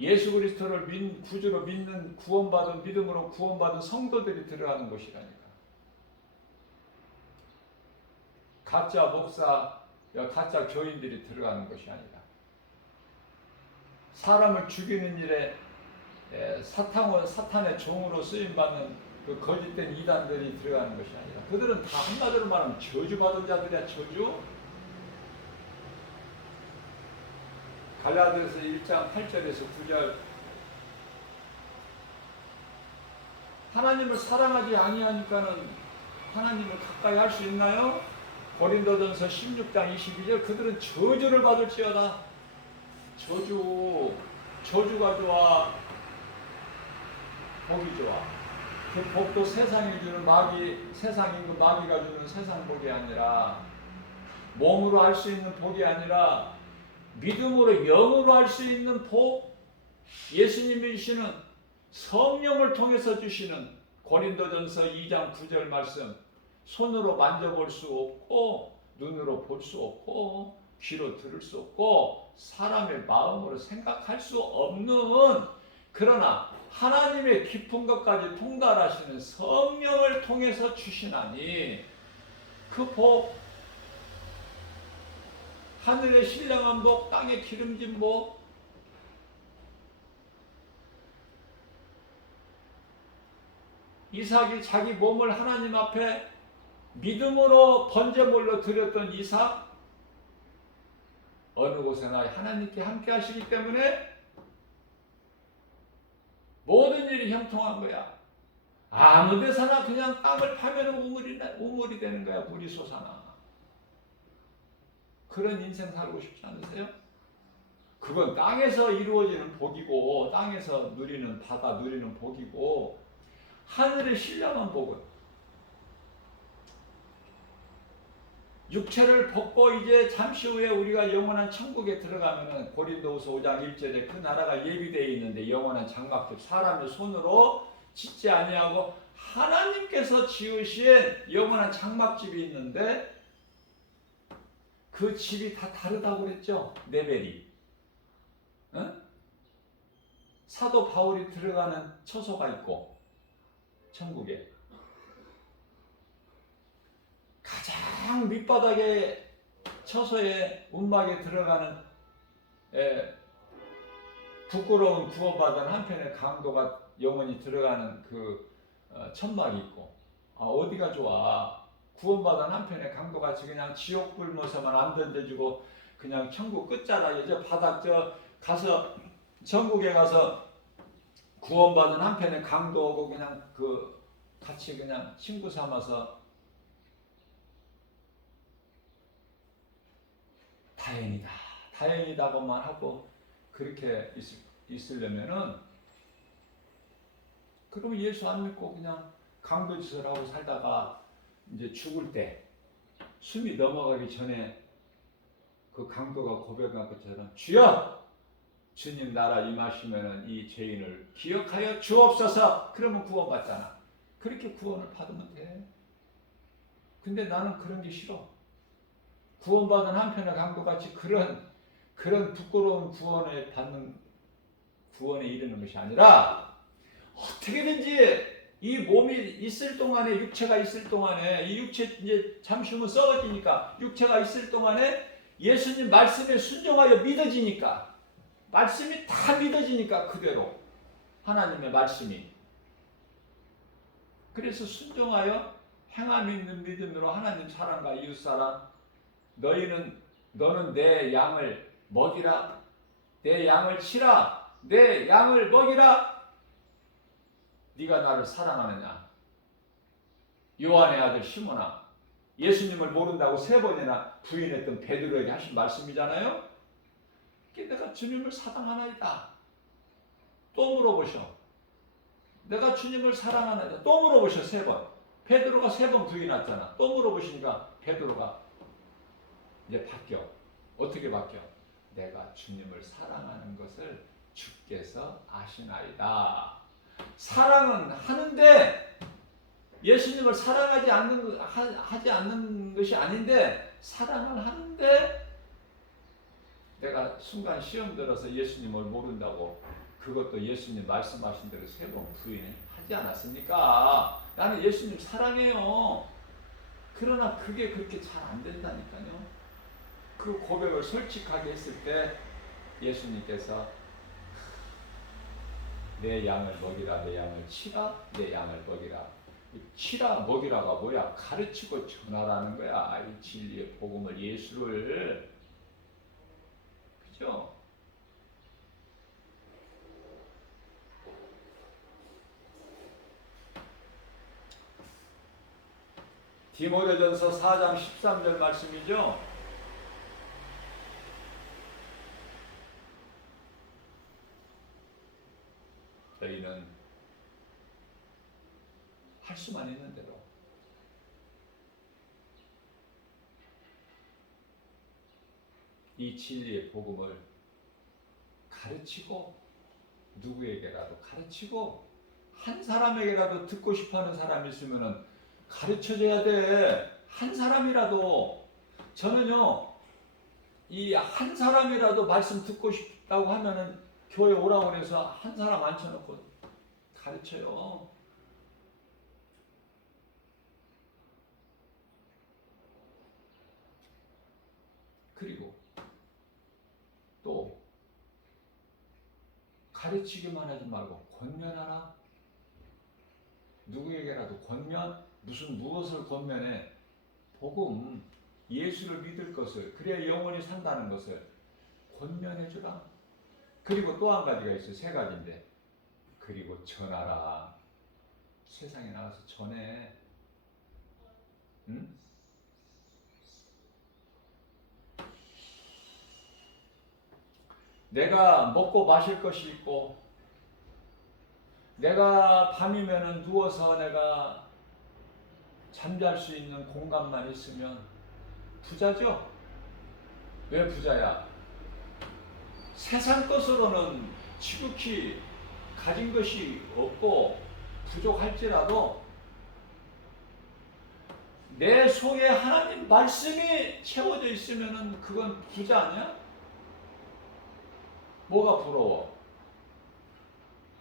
예수 그리스도를 구주로 믿는 구원받은 믿음으로 구원받은 성도들이 들어가는 곳이라니까. 가짜 목사, 가짜 교인들이 들어가는 것이 아니라 사람을 죽이는 일에 사탄의 종으로 쓰임받는 그 거짓된 이단들이 들어가는 것이 아니라 그들은 다 한마디로 말하면 저주받은 자들이야. 저주. 갈라디아서 1장 8절에서 9절 하나님을 사랑하지 아니하니까는 하나님을 가까이 할 수 있나요? 고린도전서 16장 22절 그들은 저주를 받을지어다. 저주가 좋아, 복이 좋아. 그 복도 세상이 주는 세상인 그 마귀가 주는 세상 복이 아니라 몸으로 할 수 있는 복이 아니라 믿음으로 영으로 할 수 있는 복, 예수님이 주시는 성령을 통해서 주시는 고린도전서 2장 9절 말씀, 손으로 만져볼 수 없고 눈으로 볼 수 없고 귀로 들을 수 없고 사람의 마음으로 생각할 수 없는, 그러나 하나님의 깊은 것까지 통달하시는 성령을 통해서 주시나니 그 복, 하늘의 신령한 복, 땅의 기름진 복, 이삭이 자기 몸을 하나님 앞에 믿음으로 번제물로 드렸던 이삭, 어느 곳에나 하나님께 함께 하시기 때문에 모든 일이 형통한 거야. 아무 데서나 그냥 땅을 파면 우물이 되는 거야. 물이 솟아나. 그런 인생 살고 싶지 않으세요? 그건 땅에서 이루어지는 복이고 땅에서 누리는 바다 누리는 복이고, 하늘의 신령한 복은 육체를 벗고 이제 잠시 후에 우리가 영원한 천국에 들어가면은 고린도후서 5장 1절에 그 나라가 예비되어 있는데 영원한 장막집, 사람의 손으로 짓지 아니하고 하나님께서 지으신 영원한 장막집이 있는데 그 집이 다 다르다고 그랬죠. 레벨이. 응? 사도 바울이 들어가는 처소가 있고 천국에 가장 밑바닥에 처소에 운막에 들어가는 부끄러운 구원받은 한편의 강도가 영원히 들어가는 그 천막이 있고, 어디가 좋아? 구원받은 한편의 강도같이 그냥 지옥 불모서만 안 던져주고 그냥 천국 끝자락에 저 바닥 저 가서 천국에 가서 구원받은 한편의 강도하고 그냥 그 같이 그냥 친구 삼아서 다행이다고만 하고 그렇게 있으려면은, 그러면 예수 안 믿고 그냥 강도짓을 하고 살다가 이제 죽을 때 숨이 넘어가기 전에 그 강도가 고백한 것처럼 주여 주님 나라 임하시면은 이 죄인을 기억하여 주옵소서. 그러면 구원받잖아. 그렇게 구원을 받으면 돼. 근데 나는 그런 게 싫어. 구원받은 한편의 강도같이 그런 부끄러운 구원에 이르는 것이 아니라 어떻게든지 이 몸이 있을 동안에, 육체가 있을 동안에, 이 육체 이제 잠시 후면 썩어지니까 육체가 있을 동안에 예수님 말씀에 순종하여 믿어지니까, 말씀이 다 믿어지니까 그대로 하나님의 말씀이, 그래서 순종하여 행함 있는 믿음으로 하나님 사랑과 이웃 사랑, 너는 내 양을 먹이라, 내 양을 치라, 내 양을 먹이라. 네가 나를 사랑하느냐? 요한의 아들 시몬아, 예수님을 모른다고 3번이나 부인했던 베드로에게 하신 말씀이잖아요. 내가 주님을 사랑하나이다. 또 물어보셔. 내가 주님을 사랑하나이다. 또 물어보셔. 3번. 베드로가 3번 부인했잖아. 또 물어보시니까 베드로가 이제 바뀌어. 어떻게 바뀌어? 내가 주님을 사랑하는 것을 주께서 아시나이다. 사랑은 하는데 예수님을 사랑하지 않는 것이 아닌데 사랑을 하는데 내가 순간 시험 들어서 예수님을 모른다고 그것도 예수님 말씀하신 대로 3번 부인하지 않았습니까? 나는 예수님 사랑해요. 그러나 그게 그렇게 잘 안 된다니까요. 그 고백을 솔직하게 했을 때 예수님께서 내 양을 먹이라, 내 양을 치라, 내 양을 먹이라. 치라 먹이라가 뭐야? 가르치고 전하라는 거야. 이 진리의 복음을, 예수를. 그죠? 디모데전서 4장 13절 말씀이죠. 저희는 할 수만 있는 대로 이 진리의 복음을 가르치고 누구에게라도 가르치고 한 사람에게라도 듣고 싶어하는 사람이 있으면은 가르쳐줘야 돼. 한 사람이라도. 저는요 이 한 사람이라도 말씀 듣고 싶다고 하면은 교회 오라고 그래서 한 사람 앉혀놓고 가르쳐요. 그리고 또 가르치기만 하지 말고 권면하라. 누구에게라도 권면, 무엇을 권면해? 복음, 예수를 믿을 것을, 그래야 영원히 산다는 것을 권면해주라. 그리고 또 한 가지가 있어요. 3가지인데. 그리고 전하라. 세상에 나가서 전해. 응? 내가 먹고 마실 것이 있고 내가 밤이면은 누워서 내가 잠잘 수 있는 공간만 있으면 부자죠? 왜 부자야? 세상 것으로는 지극히 가진 것이 없고 부족할지라도 내 속에 하나님 말씀이 채워져 있으면은 그건 부자 아니야? 뭐가 부러워?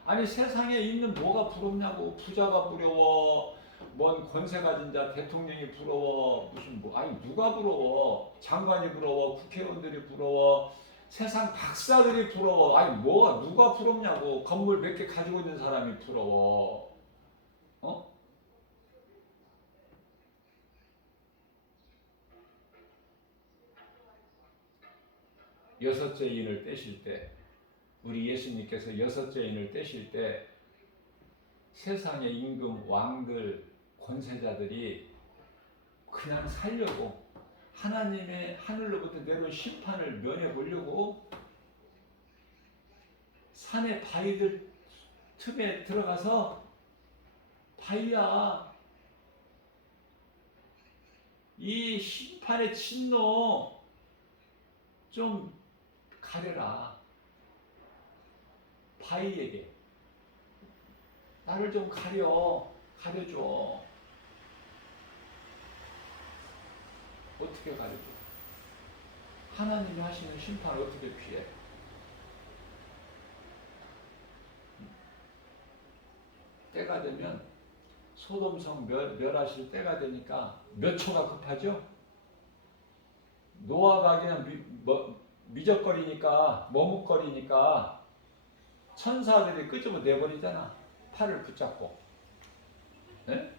아니 세상에 있는 뭐가 부럽냐고. 부자가 부러워, 뭔 권세 가진 자 대통령이 부러워, 무슨 아니 누가 부러워? 장관이 부러워, 국회의원들이 부러워, 세상 박사들이 부러워. 아니 뭐가 누가 부럽냐고. 건물 몇 개 가지고 있는 사람이 부러워. 어? 여섯째 인을 떼실 때, 우리 예수님께서 6째 인을 떼실 때 세상의 임금, 왕들, 권세자들이 그냥 살려고 하나님의 하늘로부터 내려온 심판을 면해 보려고 산의 바위들 틈에 들어가서 바위야, 이 심판의 진노 좀 가려라. 바위에게 나를 좀 가려줘. 어떻게 가려줘? 하나님이 하시는 심판을 어떻게 피해? 때가 되면 소돔성 멸하실 때가 되니까 몇 초가 급하죠? 노아가 그냥 미적거리니까, 머뭇거리니까 천사들이 끄집어 내버리잖아. 팔을 붙잡고. 네?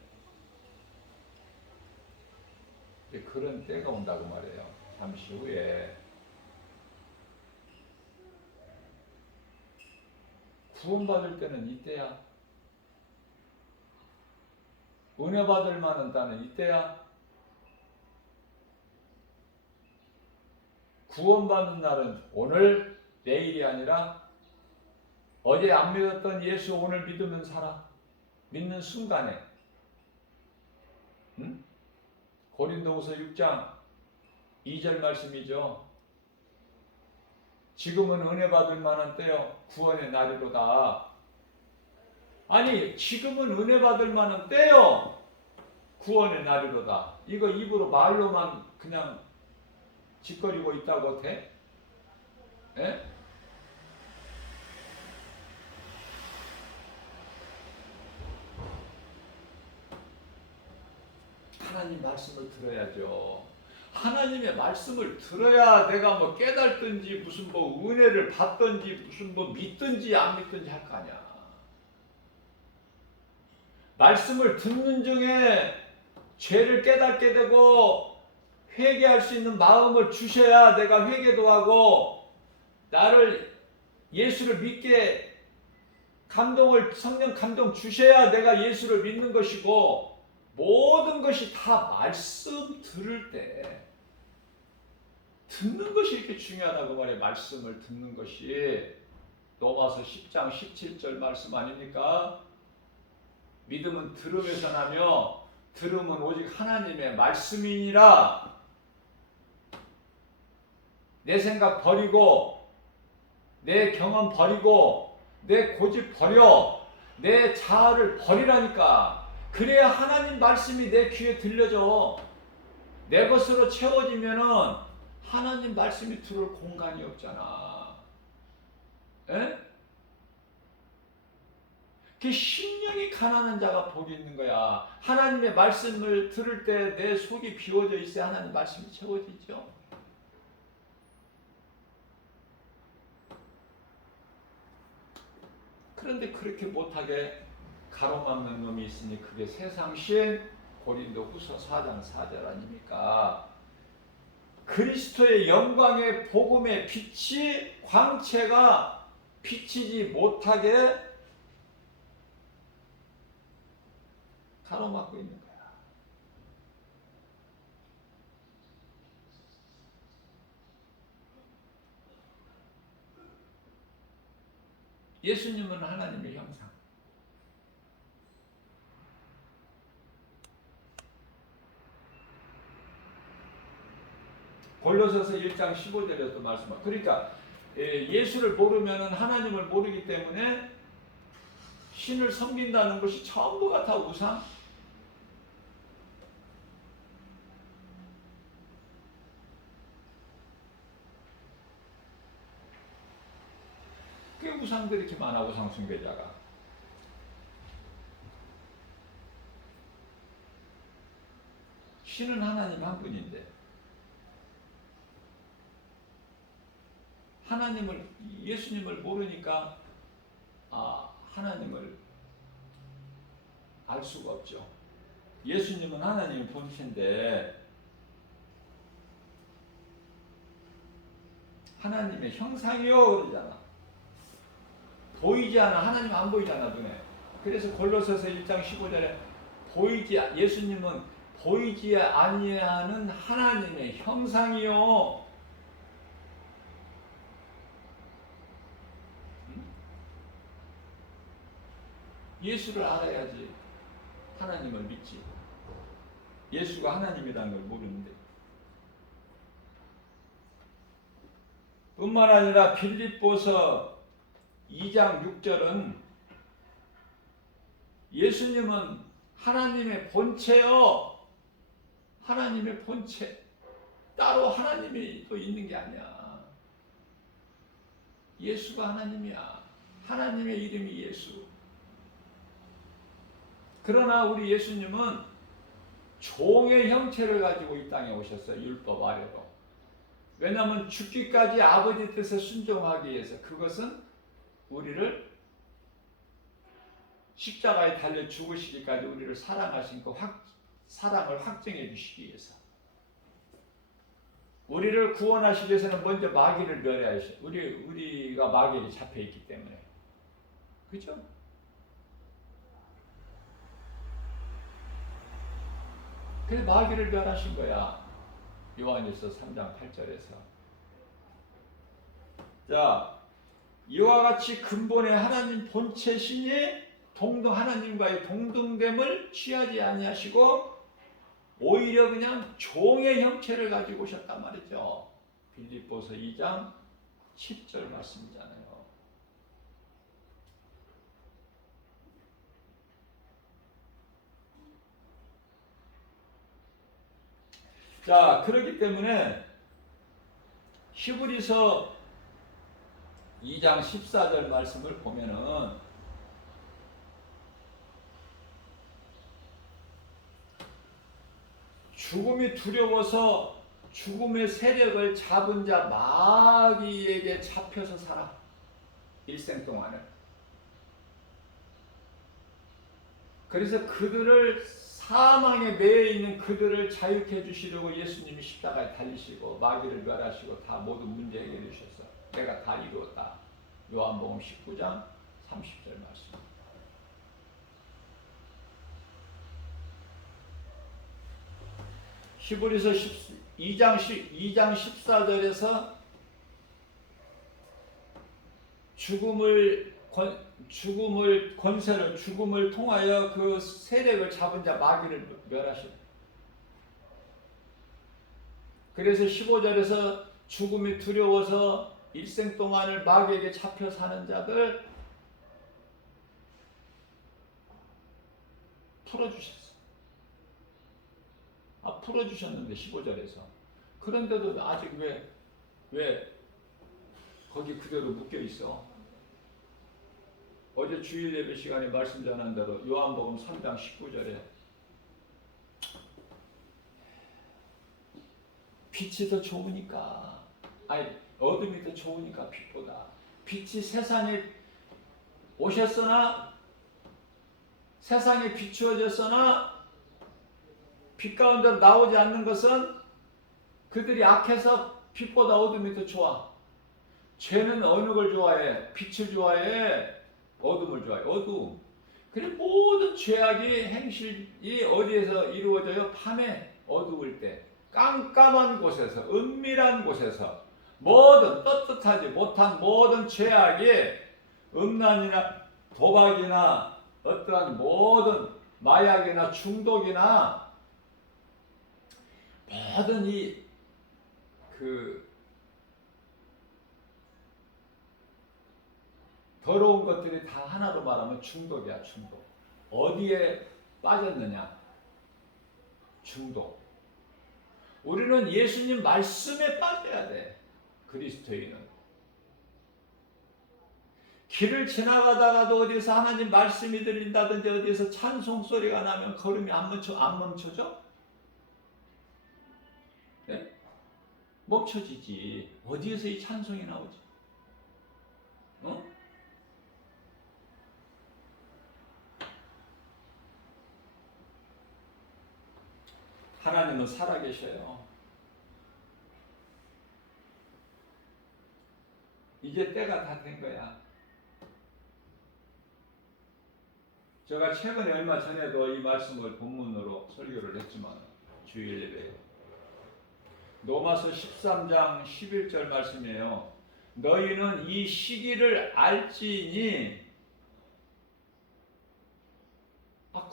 그런 때가 온다고 말해요. 잠시 후에. 구원받을 때는 이때야. 은혜 받을 만한 때는 이때야. 구원받는 날은 오늘, 내일이 아니라 어제 안 믿었던 예수 오늘 믿으면 살아. 믿는 순간에. 응? 고린도후서 6장 2절 말씀이죠. 지금은 은혜 받을 만한 때요, 구원의 날이로다. 아니 지금은 은혜 받을 만한 때요, 구원의 날이로다. 이거 입으로 말로만 그냥 짓거리고 있다고 돼? 예? 하나님 말씀을 들어야죠. 하나님의 말씀을 들어야 내가 뭐 깨달든지 무슨 뭐 은혜를 받든지 무슨 뭐 믿든지 안 믿든지 할 거 아니야. 말씀을 듣는 중에 죄를 깨닫게 되고 회개할 수 있는 마음을 주셔야 내가 회개도 하고 나를 예수를 믿게 성령 감동 주셔야 내가 예수를 믿는 것이고 모든 것이 다 말씀 들을 때 듣는 것이 이렇게 중요하다고 말해. 말씀을 듣는 것이 로마서 10장 17절 말씀 아닙니까? 믿음은 들음에서 나며 들음은 오직 하나님의 말씀이니라. 내 생각 버리고 내 경험 버리고 내 고집 버려 내 자아를 버리라니까. 그래야 하나님 말씀이 내 귀에 들려져. 내 것으로 채워지면은 하나님 말씀이 들을 공간이 없잖아. 에? 그 심령이 가난한 자가 복이 있는 거야. 하나님의 말씀을 들을 때 내 속이 비워져 있어야 하나님 말씀이 채워지죠. 그런데 그렇게 못하게 가로막는 놈이 있으니 그게 세상신 고린도후서 4장 4절 아닙니까? 그리스도의 영광의 복음의 빛이 광채가 비치지 못하게 가로막고 있는 거야. 예수님은 하나님의 형상. 골로새서 1장 15절에도 말씀하고, 그러니까 예수를 모르면 하나님을 모르기 때문에 신을 섬긴다는 것이 전부가 다 우상. 꽤 우상들이 이렇게 많아. 우상 숭배자가. 신은 하나님 한 분인데 예수님을 모르니까 하나님을 알 수가 없죠. 예수님은 하나님의 본체인데 하나님의 형상이요 그러잖아. 보이지 않아. 하나님 안 보이잖아 눈에. 그래서 골로새서 1장 15절에 예수님은 보이지 아니하는 하나님의 형상이요. 예수를 알아야지 하나님을 믿지. 예수가 하나님이라는 걸 모르는데. 뿐만 아니라 빌립보서 2장 6절은 예수님은 하나님의 본체요. 하나님의 본체. 따로 하나님이 또 있는 게 아니야. 예수가 하나님이야. 하나님의 이름이 예수. 그러나 우리 예수님은 종의 형체를 가지고 이 땅에 오셨어요. 율법 아래로. 왜냐하면 죽기까지 아버지 뜻에 순종하기 위해서. 그것은 우리를 십자가에 달려 죽으시기까지 우리를 사랑하신 그 사랑을 확증해 주시기 위해서. 우리를 구원하시기 위해서는 먼저 마귀를 멸해야죠. 우리가 마귀에 잡혀 있기 때문에. 그죠? 그래서 마귀를 멸하신 거야. 요한일서 3장 8절에서. 자, 이와 같이 근본의 하나님 본체시니 하나님과의 동등됨을 취하지 아니하시고 오히려 그냥 종의 형체를 가지고 오셨단 말이죠. 빌립보서 2장 10절 말씀이잖아요. 자, 그렇기 때문에 히브리서 2장 14절 말씀을 보면은 죽음이 두려워서 죽음의 세력을 잡은 자 마귀에게 잡혀서 살아. 일생 동안을. 그래서 그들을 사망에 매여 있는 그들을 자유케 해주시려고 예수님이 십자가에 달리시고 마귀를 멸하시고 다 모든 문제 해결해 주셨어. 내가 다 이루었다. 요한복음 19장 30절 말씀. 히브리서 2장 14절에서 죽음을 통하여 그 세력을 잡은 자 마귀를 멸하시고, 그래서 15절에서 죽음이 두려워서 일생 동안을 마귀에게 잡혀 사는 자들 풀어주셨어. 풀어주셨는데 15절에서. 그런데도 아직 왜 거기 그대로 묶여 있어? 어제 주일 예배 시간에 말씀 전한 대로 요한복음 3장 19절에 빛이 더 좋으니까, 어둠이 더 좋으니까 빛보다. 빛이 세상에 오셨으나, 세상에 비추어졌으나 빛 가운데 나오지 않는 것은 그들이 악해서 빛보다 어둠이 더 좋아. 죄는 어느 걸 좋아해? 빛을 좋아해? 어둠을 좋아해? 어둠. 그리고 모든 죄악이 행실이 어디에서 이루어져요? 밤에 어두울 때, 깜깜한 곳에서, 은밀한 곳에서 모든 떳떳하지 못한 모든 죄악이 음란이나 도박이나 어떠한 모든 마약이나 중독이나 모든 더러운 것들이 다 하나로 말하면 중독이야, 중독. 어디에 빠졌느냐? 중독. 우리는 예수님 말씀에 빠져야 돼. 그리스도인은. 길을 지나가다가도 어디서 하나님 말씀이 들린다든지 어디에서 찬송 소리가 나면 걸음이 안 멈춰져? 네? 멈춰지지. 어디에서 이 찬송이 나오지? 하나님은 살아계셔요. 이제 때가 다 된 거야. 제가 최근에 얼마 전에도 이 말씀을 본문으로 설교를 했지만, 주일 예배에 로마서 13장 11절 말씀이에요. 너희는 이 시기를 알지니,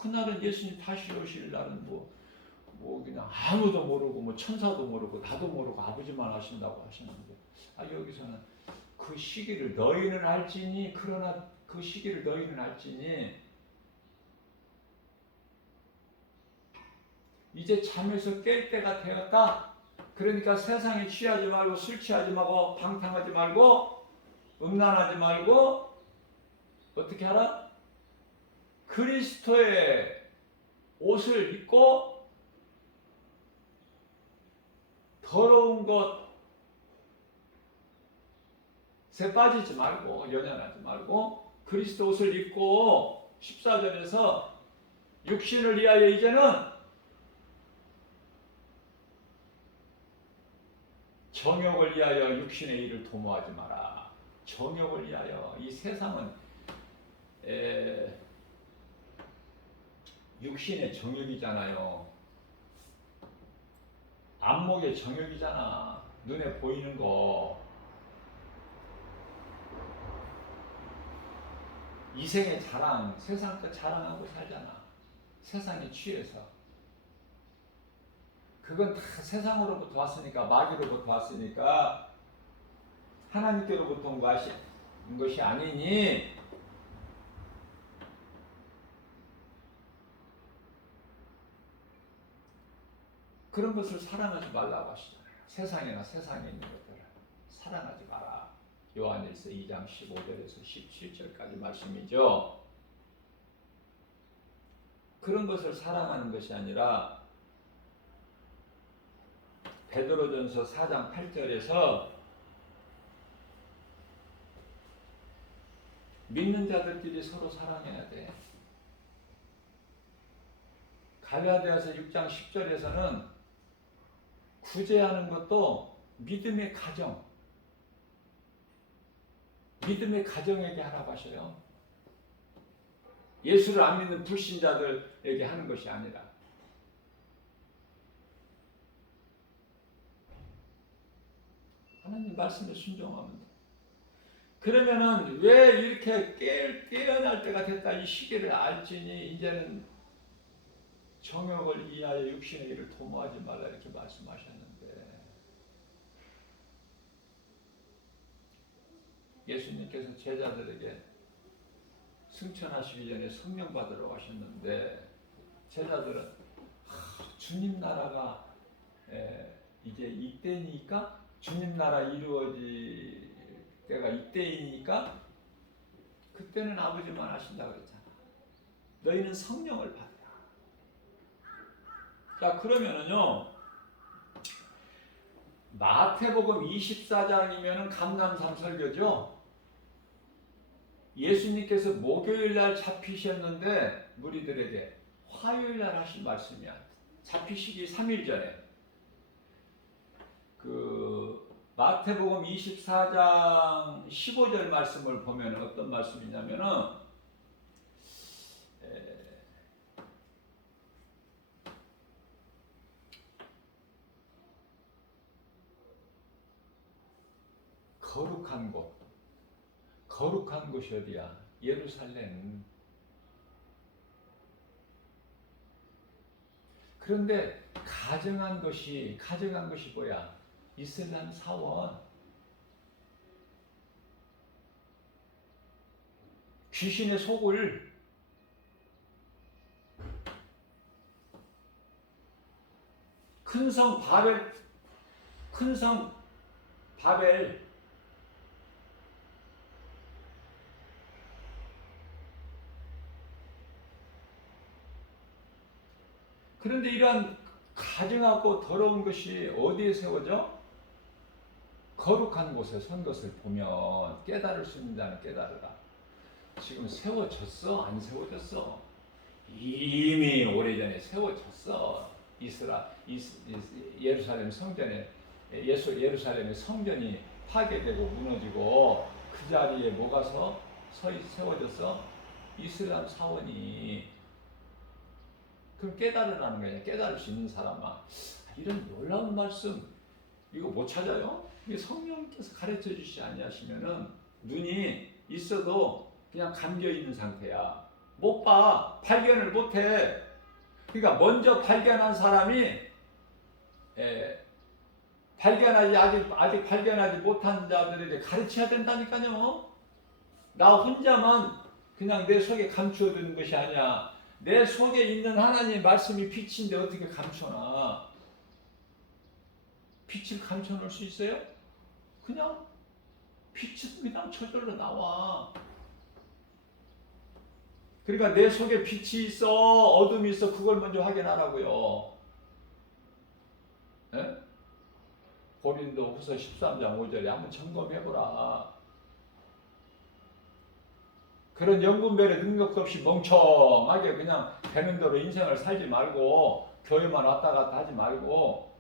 그날은 예수님 다시 오실 날은 그냥 아무도 모르고 천사도 모르고 나도 모르고 아버지만 아신다고 하시는데, 여기서는 그 시기를 너희는 알지니, 그러나 그 시기를 너희는 알지니, 이제 잠에서 깰 때가 되었다. 그러니까 세상에 취하지 말고, 술 취하지 말고, 방탕하지 말고, 음란하지 말고, 어떻게 하라? 그리스도의 옷을 입고 더러운 것에 빠지지 말고, 연연하지 말고, 그리스도 옷을 입고, 14절에서 육신을 위하여 이제는 정욕을 위하여 육신의 일을 도모하지 마라. 정욕을 위하여. 이 세상은 육신의 정욕이잖아요. 안목의 정욕이잖아. 눈에 보이는 거. 이생의 자랑, 세상 것 자랑하고 살잖아. 세상에 취해서. 그건 다 세상으로부터 왔으니까, 마귀로부터 왔으니까 하나님께로부터 온 것이 아니니, 그런 것을 사랑하지 말라고 하시잖아요. 세상에 있는 것들을. 사랑하지 마라. 요한일서 2장 15절에서 17절까지 말씀이죠. 그런 것을 사랑하는 것이 아니라 베드로전서 4장 8절에서 믿는 자들끼리 서로 사랑해야 돼. 갈라디아서 6장 10절에서는 구제하는 것도 믿음의 가정, 믿음의 가정에게 하라고 하셔요. 예수를 안 믿는 불신자들에게 하는 것이 아니라. 하나님 말씀에 순종하면 돼. 그러면은 왜 이렇게 깨어날 때가 됐다 이 시기를 알지니 이제는 정욕을 이하여 육신의 일을 도모하지 말라 이렇게 말씀하셨는데 예수님께서 제자들에게 승천하시기 전에 성령 받으러 가셨는데 제자들은 주님 나라가 이제 이때니까 주님 나라 이루어질 때가 이때이니까 그때는 아버지만 하신다 그랬잖아. 너희는 성령을 받으라. 자 그러면은요 마태복음 24장이면은 감람산 설교죠. 예수님께서 목요일날 잡히셨는데 무리들에게 화요일날 하신 말씀이야. 잡히시기 3일 전에 그 마태복음 24장 15절 말씀을 보면 어떤 말씀이냐면은 거룩한 곳이 어디야? 예루살렘. 그런데 가정한 것이 뭐야? 이슬람 사원. 귀신의 속을 큰 성 바벨 그런데 이러한 가증하고 더러운 것이 어디에 세워져? 거룩한 곳에 선 것을 보면 깨달을 수 있는 자는 깨달으라. 지금 세워졌어? 안 세워졌어? 이미 오래전에 세워졌어. 예루살렘 성전에 예루살렘의 성전이 파괴되고 무너지고 그 자리에 뭐가 세워졌어? 이슬람 사원이. 그럼 깨달으라는 거야. 깨달을 수 있는 사람아. 이런 놀라운 말씀 이거 못 찾아요? 이게 성령께서 가르쳐 주시지 아니하시면은 눈이 있어도 그냥 감겨 있는 상태야. 못 봐. 발견을 못 해. 그러니까 먼저 발견한 사람이 아직 발견하지 못한 자들에게 가르쳐야 된다니까요. 나 혼자만 그냥 내 속에 감추어두는 것이 아니야. 내 속에 있는 하나님의 말씀이 빛인데 어떻게 감춰놔? 빛을 감춰놓을 수 있어요? 그냥 빛은 그냥 저절로 나와. 그러니까 내 속에 빛이 있어 어둠이 있어 그걸 먼저 확인하라고요. 네? 고린도 후서 13장 5절에 한번 점검해보라. 그런 연분별의 능력도 없이 멍청하게 그냥 되는 대로 인생을 살지 말고 교회만 왔다 갔다 하지 말고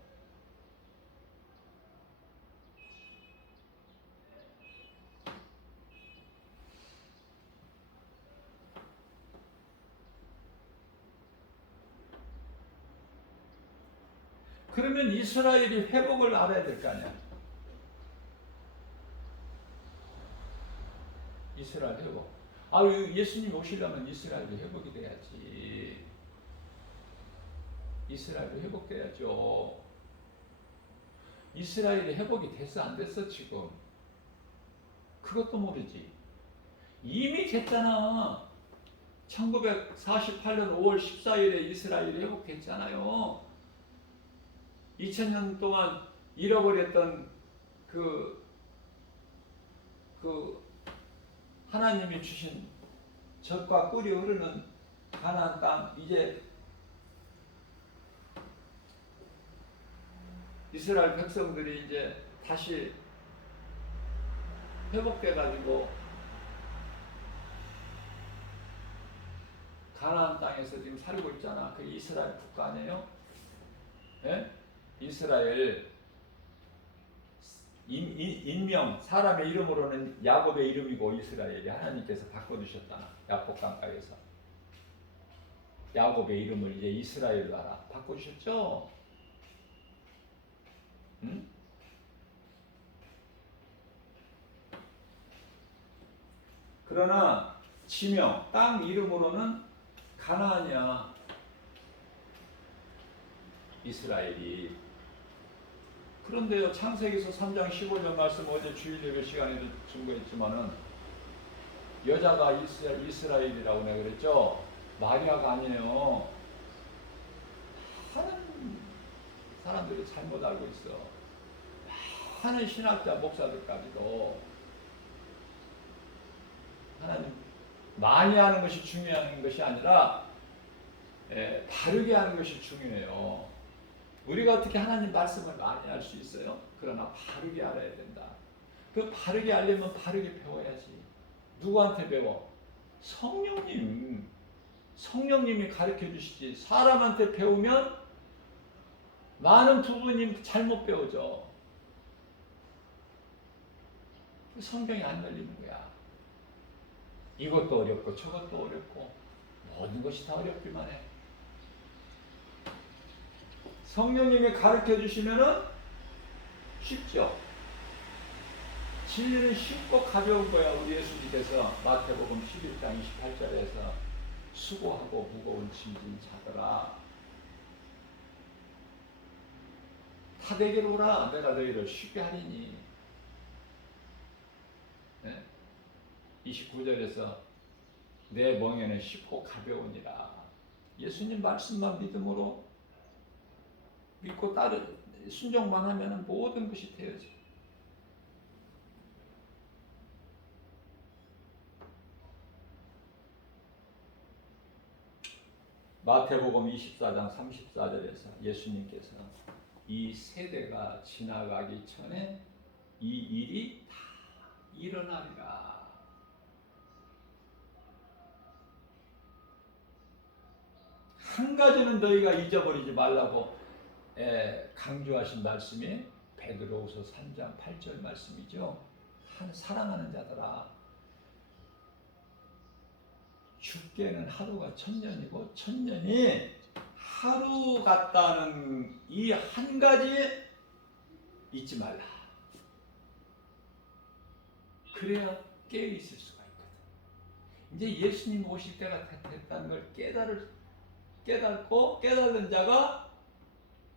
그러면 이스라엘이 회복을 알아야 될 거 아니야. 이스라엘 회복. 예수님 오시려면 이스라엘이 회복이 돼야지. 이스라엘이 회복돼야죠. 이스라엘이 회복이 됐어 안 됐어 지금? 그것도 모르지. 이미 됐잖아. 1948년 5월 14일에 이스라엘이 회복됐잖아요. 2000년 동안 잃어버렸던 그 그 하나님이 주신 젖과 꿀이 흐르는 가나안 땅, 이제 이스라엘 백성들이 이제 다시 회복돼 가지고 가나안 땅에서 지금 살고 있잖아. 그 이스라엘 국가 아니에요? 예? 이스라엘 인명, 사람의 이름으로는 야곱의 이름이고 이스라엘이 하나님께서 바꿔주셨잖아. 야곱 강가에서 야곱의 이름을 이제 이스라엘로 알아. 바꿔주셨죠? 응? 그러나 지명, 땅 이름으로는 가나안이야. 이스라엘이. 그런데요, 창세기서 3장 15절 말씀 어제 주일 예배 시간에도 증거했지만은 여자가 이스라엘이라고 내가 그랬죠. 마리아가 아니에요. 많은 사람들이 잘못 알고 있어. 많은 신학자 목사들까지도 하나님 많이 하는 것이 중요한 것이 아니라 바르게 하는 것이 중요해요. 우리가 어떻게 하나님 말씀을 많이 할 수 있어요? 그러나 바르게 알아야 된다. 그 바르게 알려면 바르게 배워야지. 누구한테 배워? 성령님이 가르쳐 주시지. 사람한테 배우면 많은 부분이 잘못 배워져. 성경이 안 열리는 거야. 이것도 어렵고 저것도 어렵고 모든 것이 다 어렵기만 해. 성령님이 가르쳐 주시면은 쉽죠. 진리는 쉽고 가벼운 거야. 우리 예수님께서 마태복음 11장 28절에서 수고하고 무거운 짐진 자들아 다 내게로 오라 내가 너희를 쉽게 하리니. 네? 29절에서 내 멍에는 쉽고 가벼우니라. 예수님 말씀만 믿음으로 믿고 순종만 하면 모든 것이 되어져. 마태복음 24장 34절에서 예수님께서 이 세대가 지나가기 전에 이 일이 다 일어나리라. 한 가지는 너희가 잊어버리지 말라고 강조하신 말씀이 베드로후서 3장 8절 말씀이죠. 사랑하는 자들아 죽게는 하루가 1000년이고 1000년이 하루 같다는 이 한 가지 잊지 말라. 그래야 깨어 있을 수가 있거든. 이제 예수님 오실 때가 됐다는 걸 깨닫고 깨달은 자가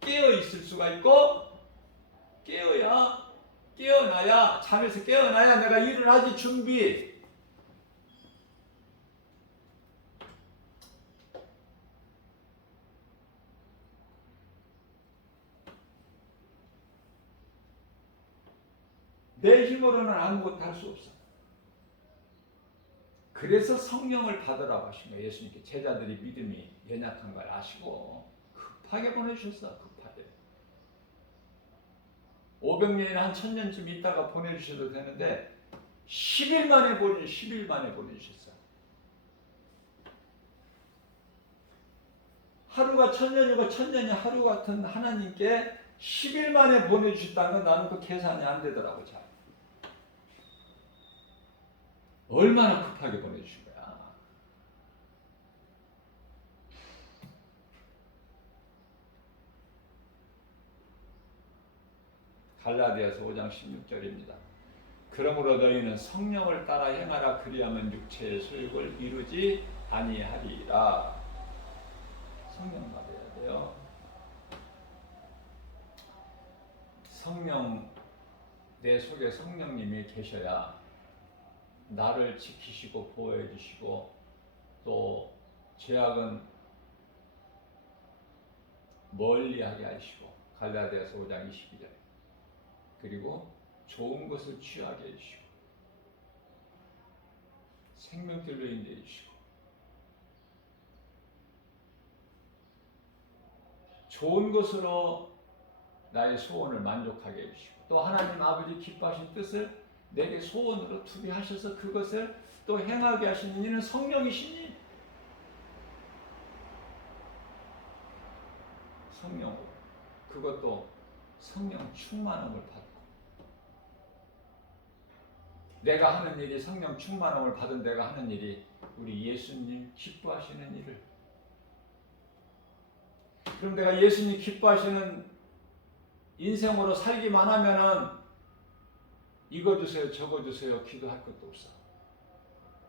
깨어 있을 수가 있고 깨어나야 잠에서 깨어나야 내가 일을 하지 준비. 내 힘으로는 아무것도 할 수 없어. 그래서 성령을 받으라고 하신 거예요. 예수님께 제자들이 믿음이 연약한 걸 아시고 급하게 보내주셨어. 급하게 500년이나 한 1000년쯤 있다가 보내주셔도 되는데 10일 만에 보내주셨어. 하루가 1000년이고 1000년이 하루 같은 하나님께 10일 만에 보내주셨다는 건 나는 그 계산이 안 되더라고. 잘. 얼마나 급하게 보내주신 거야. 갈라디아서 5장 16절입니다. 그러므로 너희는 성령을 따라 행하라. 그리하면 육체의 소욕을 이루지 아니하리라. 성령 받아야 돼요. 성령, 내 속에 성령님이 계셔야 나를 지키시고 보호해 주시고 또 죄악은 멀리하게 하시고 갈라디아서 5장 22절 그리고 좋은 것을 취하게 해주시고 생명길로 인도해 주시고 좋은 것으로 나의 소원을 만족하게 해주시고 또 하나님 아버지 기뻐하신 뜻을 내게 소원으로 투비하셔서 그것을 또 행하게 하시는 이는 성령이시니 성령으로 그것도 성령 충만함을 받고 내가 하는 일이 성령 충만함을 받은 내가 하는 일이 우리 예수님 기뻐하시는 일을 그럼 내가 예수님 기뻐하시는 인생으로 살기만 하면은 이거 주세요 저거 주세요 기도할 것도 없어.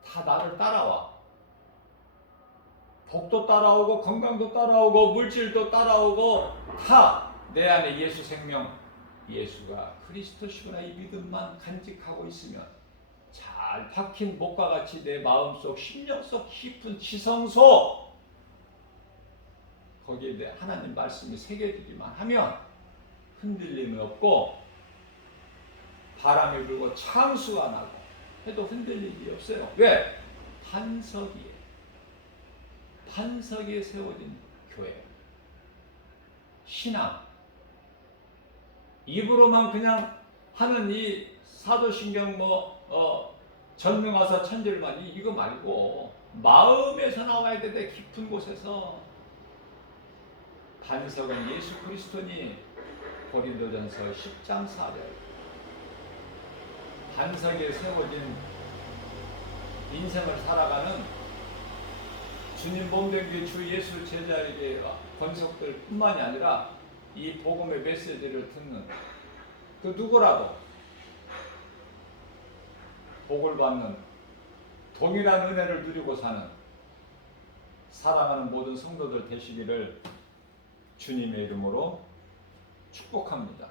다 나를 따라와. 복도 따라오고 건강도 따라오고 물질도 따라오고 다 내 안에 예수 생명 예수가 그리스도시구나 이 믿음만 간직하고 있으면 잘 박힌 목과 같이 내 마음속 심령 속 깊은 지성소 거기에 내 하나님 말씀이 새겨지기만 하면 흔들림이 없고 바람이 불고 창수가 나고 해도 흔들림이 없어요. 왜? 반석에 세워진 교회 신앙 입으로만 그냥 하는 이 사도신경 전능하사 천절만이 이거 말고 마음에서 나와야 돼. 내 깊은 곳에서 반석은 예수 그리스도니 고린도전서 10장 4절 반석에 세워진 인생을 살아가는 주님 몸된 주 예수 제자에게 권속들 뿐만이 아니라 이 복음의 메시지를 듣는 그 누구라도 복을 받는 동일한 은혜를 누리고 사는 사랑하는 모든 성도들 되시기를 주님의 이름으로 축복합니다.